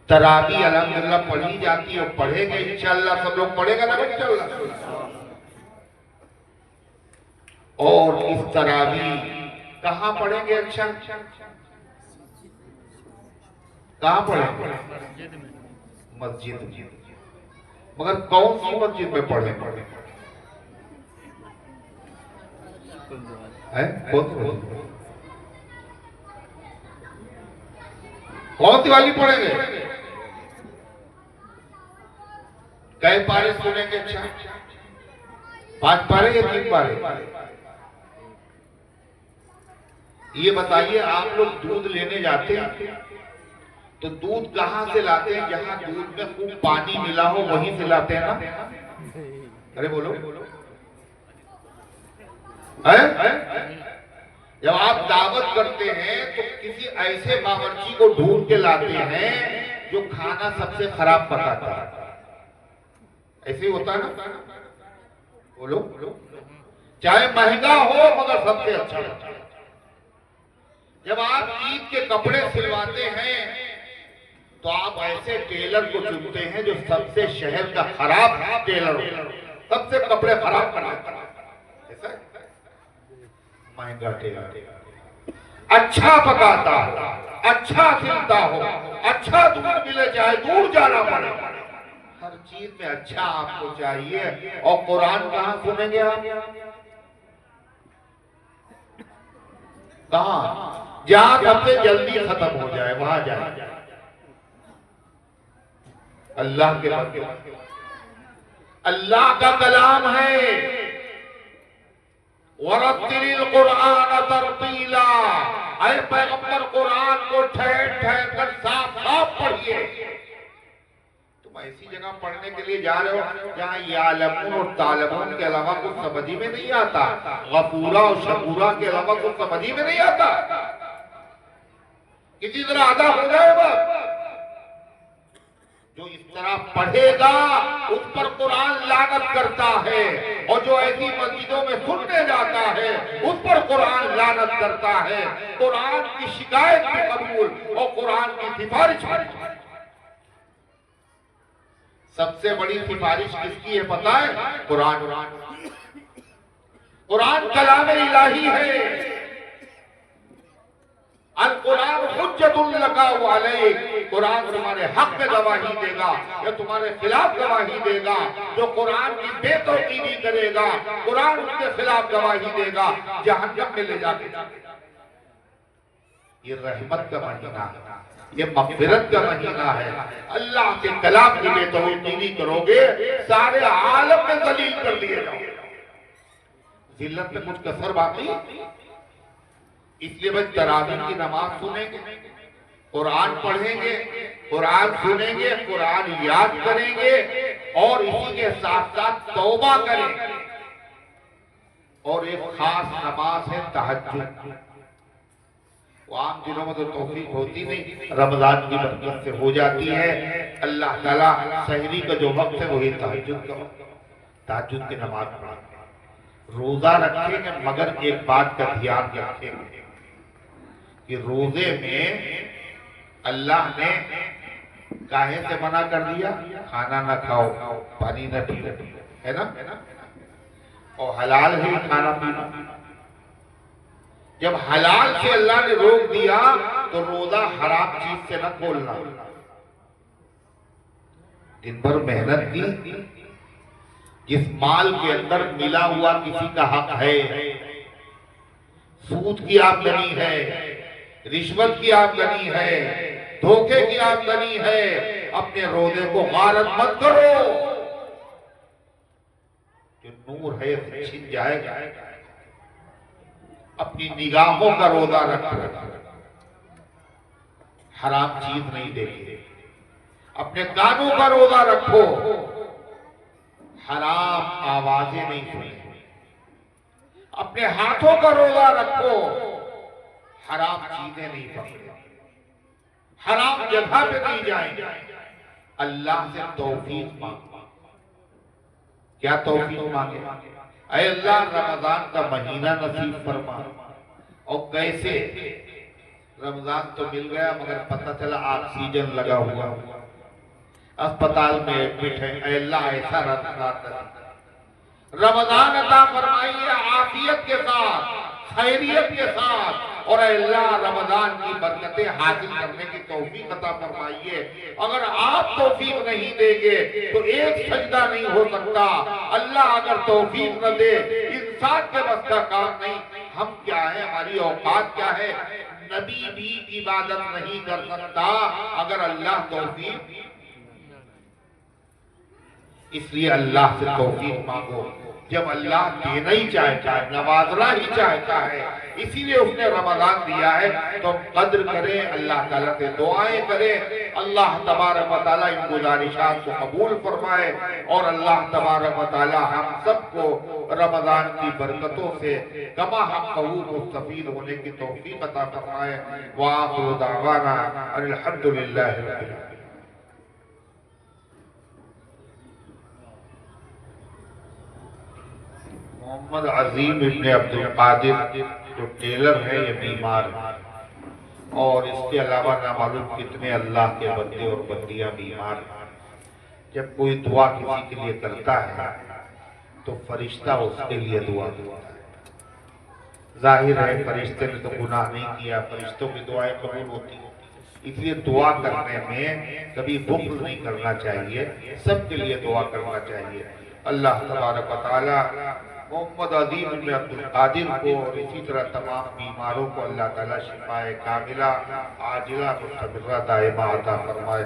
تراویح الحمدللہ پڑھی جاتی ہے، پڑھیں گے انشاءاللہ، سب لوگ پڑھے گا نا انشاءاللہ۔ اور اس تراویح کہاں پڑھیں گے؟ اچھا کہاں پڑھیں گے؟ مسجد میں۔ مگر کون سی مسجد میں پڑھیں؟ کون سی والی پڑھیں گے؟ کئی پارے سنیں گے؟ اچھا 5 پارے یا 3 پارے؟ یہ بتائیے، آپ لوگ دودھ لینے جاتے ہیں تو دودھ کہاں سے لاتے ہیں؟ جہاں دودھ میں خوب پانی ملا ہو وہیں سے لاتے ہیں نا؟ ارے بولو۔ جب آپ دعوت کرتے ہیں تو کسی ایسے باورچی کو ڈھونڈ کے لاتے ہیں جو کھانا سب سے خراب پکاتا ہے، ایسے ہی ہوتا ہے نا؟ بولو۔ چاہے مہنگا ہو مگر سب سے اچھا ہوتا ہے۔ جب آپ عید کے کپڑے سلواتے ہیں تو آپ ایسے ٹیلر کو چنتے ہیں جو سب سے شہر کا خراب ٹیلر ہو، سب سے کپڑے خراب بناتا ہے، ایسا مہنگا ٹیلر، اچھا پکاتا ہو، اچھا سلتا ہو، اچھا دودھ ملے، چاہے دور جانا پڑے، ہر چیز میں اچھا آپ کو چاہیے۔ اور قرآن کہاں سنیں گے آپ؟ کہاں؟ جہاں سب سے جلدی ختم ہو جائے وہاں جائے۔ اللہ کے بندے، اللہ کا کلام ہے، وَرَتِّلِ الْقُرْآنَ تَرْتِيلًا، اے پیغمبر قرآن کو ٹھہر ٹھہر کر صاف صاف پڑھیے۔ تم ایسی جگہ پڑھنے کے لیے جا رہے ہو جہاں یعلمون اور تعلمون کے علاوہ کچھ سمجھ میں نہیں آتا، غفورا اور شکورا کے علاوہ کچھ سمجھ میں نہیں آتا، کسی طرح ادا ہو جائے بس۔ جو اس طرح پڑھے گا اس پر قرآن لعنت کرتا ہے، اور جو ایسی مسجدوں میں سننے جاتا ہے اس پر قرآن لعنت کرتا ہے۔ قرآن کی شکایت بھی قبول اور قرآن کی سفارش بھی۔ سب سے بڑی سفارش کس کی ہے پتہ ہے؟ قرآن۔ قرآن کلام الہی ہے۔ القرآن حجت لک و علیک، قرآن تمہارے حق میں گواہی دے گا یا تمہارے خلاف گواہی دے گا۔ جو قرآن کی بے توقیری کرے گا قرآن اس کے خلاف گواہی دے گا، جہنم میں لے جا کے۔ یہ رحمت کا مہینہ ہے، یہ مغفرت کا مہینہ ہے۔ اللہ کے کلام کی بے توقیری کرو گے سارے عالم میں ذلیل کر دیے جاؤ گے۔ ذلت میں کچھ کسر باقی؟ اس لیے بس تراویح کی نماز سنیں گے، قرآن پڑھیں گے، قرآن سنیں گے، قرآن یاد کریں گے، اور اسی کے ساتھ ساتھ توبہ کریں گے۔ اور ایک خاص نماز ہے تہجد۔ وہ عام دنوں میں تو توفیق ہوتی نہیں، رمضان کی برکت سے ہو جاتی ہے۔ اللہ تعالیٰ سحری کا جو وقت ہے وہی تہجد کا وقت، تہجد کی نماز پڑھیں گے، روزہ رکھیں گے، مگر ایک بات کا دھیان رکھیں گے کہ روزے میں اللہ نے کاہے سے منع کر دیا؟ کھانا نہ کھاؤ، پانی نہ پیو، ہے نا؟ اور حلال ہے کھانا پینا۔ جب حلال سے اللہ نے روک دیا تو روزہ حرام چیز سے نہ کھولنا۔ دن بھر محنت کی، جس مال کے اندر ملا ہوا کسی کا حق ہے، سود کی آمدنی ہے، رشوت کی آمدنی ہے، دھوکے کی آمدنی ہے، اپنے روزے کو غارت مت کرو، جو نور ہے چھن جائے گا۔ اپنی نگاہوں کا روزہ رکھو، حرام چیز نہیں دیکھے۔ اپنے کانوں کا روزہ رکھو، حرام آوازیں نہیں سنیں۔ اپنے ہاتھوں کا روزہ رکھو، حرام چیزیں نہیں پکڑیں، حرام جگہ پہ نہیں جائیں۔ اللہ سے توفیق مانگو۔ کیا توفیق مانگے؟ اے اللہ رمضان کا مہینہ نصیب فرما۔ اور کیسے؟ رمضان تو مل گیا مگر پتہ چلا آکسیجن لگا ہوا، اسپتال میں ایڈمٹ ہے۔ اے اللہ ایسا رمضان عطا فرمائیے عافیت کے ساتھ، خیریت کے ساتھ، اور اے اللہ رمضان کی برکتیں حاصل کرنے کی توفیق عطا فرمائیے۔ اگر آپ توفیق نہیں دیں گے تو ایک سجدہ نہیں ہو سکتا۔ اللہ اگر توفیق نہ دے انسان کے بس کا کام نہیں۔ ہم کیا ہے، ہماری اوقات کیا ہے؟ نبی بھی عبادت نہیں کر سکتا اگر اللہ توفیق۔ اس لیے اللہ سے توفیق مانگو۔ جب اللہ دینا ہی چاہتا ہے، نوازنا ہی چاہتا ہے، اسی لیے اس نے رمضان دیا ہے، تو قدر کریں، اللہ تعالیٰ سے دعائیں کریں۔ اللہ تبارک و تعالیٰ ان گزارشات کو قبول فرمائے، اور اللہ تبارک و تعالیٰ ہم سب کو رمضان کی برکتوں سے کما حقہ مستفید ہونے کی توفیق عطا فرمائے۔ وآخر دعوانا ان الحمدللہ رب العالمین۔ محمد عظیم ابن عبدالقادر جو ٹیلر ہے یہ بیمار ہے، اور اس کے علاوہ نہ معلوم کتنے اللہ کے بندے اور بندیاں بیمار ہیں۔ جب کوئی دعا کسی کے لیے کرتا ہے تو فرشتہ اس کے لیے دعا کرتا ہے۔ ظاہر ہے فرشتے نے تو گناہ نہیں کیا، فرشتوں کی دعائیں قبول ہوتی ہیں، اس لیے دعا کرنے میں کبھی بخل نہیں کرنا چاہیے، سب کے لیے دعا کرنا چاہیے۔ اللہ تبارک و تعالی محمد عظیم ابن عبدالقادر کو اور اسی طرح تمام بیماروں کو اللہ تعالیٰ شفاء کاملہ عاجلہ مستمرہ دائمہ عطا فرمائے۔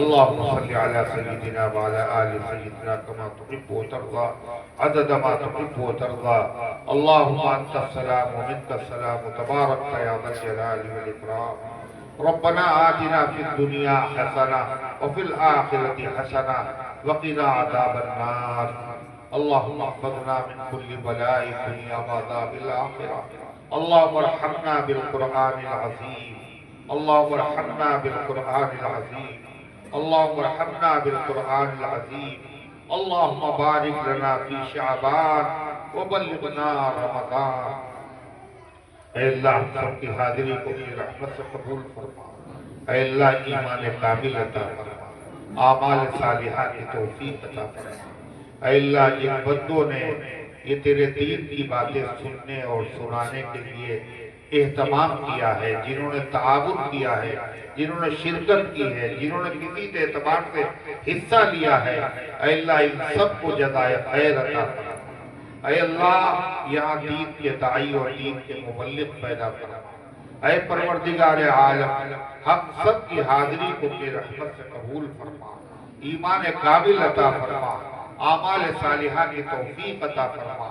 اللہم صلی علی سیدنا وعلی آل سیدنا کما تحب و ترضى عدد ما تحب و ترضى۔ اللہم انت السلام و منک السلام تبارک یا ذا الجلال والاکرام۔ ربنا آتنا في الدنيا حسنة وفي الآخرة حسنة وقنا عذاب النار اللهم احفظنا من كل بلاء الدنيا وعذاب الآخرة اللهم ارحمنا بالقرآن العظيم اللهم ارحمنا بالقرآن العظيم اللهم ارحمنا بالقرآن العظيم اللهم بارك لنا في شعبان وبلغنا رمضان اے اللہ سب کی حاضری کو اپنی رحمت سے قبول فرما اے اللہ ایمان کامل عطا فرما اعمال صالحہ کی توفیق عطا فرما اے اللہ جن بندوں نے یہ تیرے دین کی باتیں سننے اور سنانے کے لیے اہتمام کیا ہے جنہوں نے تعاون کیا ہے جنہوں نے شرکت کی ہے جنہوں نے کسی اعتبار سے حصہ لیا ہے اے اللہ ان سب کو جزائے خیر عطا فرما اے اللہ یہاں دین کے داعی اور دین کے مبلغ پیدا فرما اے پروردگار عالم ہم سب کی حاضری کو اپنی رحمت سے قبول فرما ایمان کامل عطا فرما اعمال صالحہ کی توفیق عطا فرما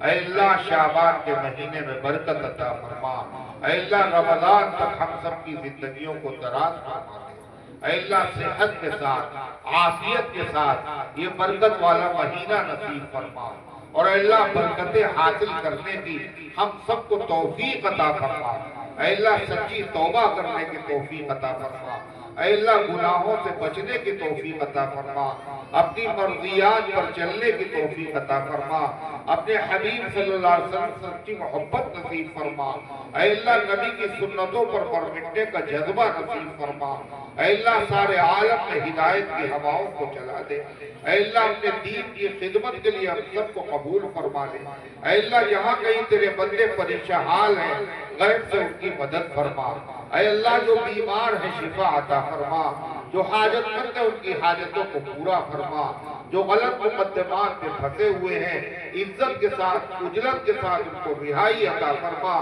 اے اللہ شعبان کے مہینے میں برکت عطا فرما اے اللہ رمضان تک ہم سب کی زندگیوں کو دراز فرما دے اے اللہ صحت کے ساتھ عافیت کے ساتھ یہ برکت والا مہینہ نصیب فرما اور اے اللہ برکتیں حاصل کرنے کی ہم سب کو توفیق عطا فرما اے اللہ سچی توبہ کرنے کی توفیق عطا فرما اے اللہ گناہوں سے بچنے کی توفیق عطا فرما اپنی مرضیات پر چلنے کی توفیق عطا فرما اپنے حبیب صلی اللہ علیہ وسلم سے سچی محبت نصیب فرما اے اللہ نبی کی سنتوں پر مٹنے کا جذبہ نصیب فرما اے اللہ سارے عالم میں ہدایت کی ہواؤں کو چلا دے اے اللہ اپنے دین کی خدمت کے لیے ہم سب کو قبول فرما لے اے اللہ جہاں کہیں تیرے بندے پریشان حال ہیں غیب سے ان کی مدد فرما اے اللہ جو بیمار ہیں شفا عطا فرما جو حاجت مند ہیں ان کی حاجتوں کو پورا فرما جو غلط مقدمات میں پھنسے ہوئے ہیں عزت کے ساتھ اجلت کے ساتھ ان کو رہائی عطا فرما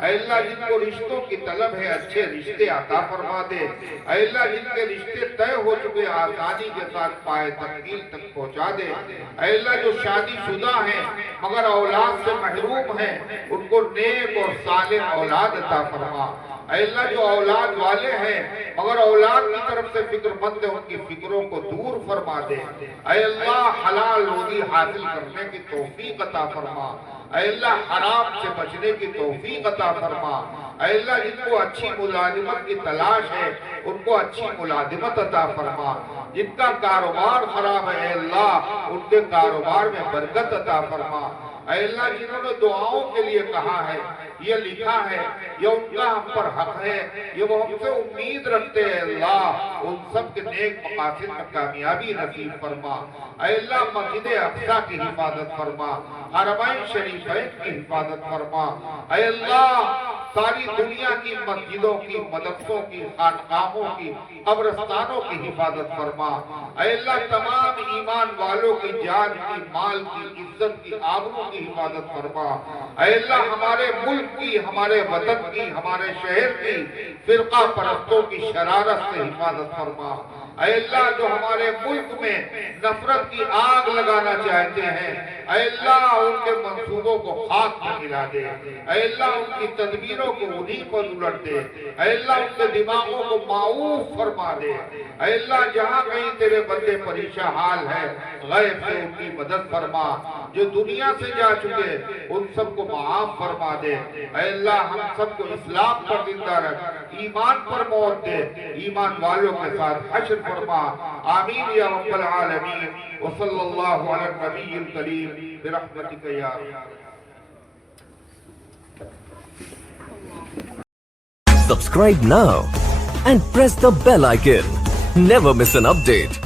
اے اللہ جن کو رشتوں کی طلب ہے اچھے رشتے عطا فرما دے اے اللہ جن کے رشتے طے ہو چکے آسانی کے ساتھ پائے تکمیل تک پہنچا دے اے اللہ جو شادی شدہ ہیں مگر اولاد سے محروم ہیں ان کو نیک اور صالح اولاد عطا فرما اے اللہ جو اولاد والے ہیں مگر اولاد کی طرف سے فکر مند ہیں ان کی فکروں کو دور فرما دے اے اللہ حلال روزی حاصل کرنے کی توفیق عطا فرما اے اللہ حرام سے بچنے کی توفیق عطا فرما اے اللہ جن کو اچھی ملازمت کی تلاش ہے ان کو اچھی ملازمت عطا فرما جن کا کاروبار خراب ہے اے اللہ ان کے کاروبار میں برکت عطا فرما اے اللہ جنہوں نے دعاؤں کے لیے کہا ہے یہ لکھا ہے یہ ان کا ہم پر حق ہے یہ وہ ہم سے امید رکھتے ہیں اللہ ان سب کے نیک مقاصد میں کامیابی نصیب فرما اے اللہ مسجد اقصی کی حفاظت فرما حرمین شریفین کی حفاظت فرما اے اللہ ساری دنیا کی مسجدوں کی مدرسوں کی خانقاہوں کی قبرستانوں کی حفاظت فرما اے اللہ تمام ایمان والوں کی جان کی مال کی عزت کی آبرو کی حفاظت فرما اے اللہ ہمارے ملک کی ہمارے وطن کی ہمارے شہر کی فرقہ پرستوں کی شرارت سے حفاظت فرما اے اللہ جو ہمارے ملک میں نفرت کی آگ لگانا چاہتے ہیں اے اللہ ان کے منصوبوں کو خاک میں ملا دے اے اللہ ان کی تدبیروں کو انہی پر الٹ دے اے اللہ ان کے دماغوں کو معاف فرما دے اے اللہ جہاں کہیں تیرے بندے پریشان حال ہے غیب سے ان کی مدد فرما جو دنیا سے جا چکے ان سب کو معاف فرما دے اے اللہ ہم سب کو اسلام پر زندہ رکھ ایمان پر موت دے ایمان والوں کے ساتھ حشر فرما آمین یا رب العالمین وصلی اللہ علی النبی الکریم برحمتک یا Subscribe now and press the bell icon. Never miss an update.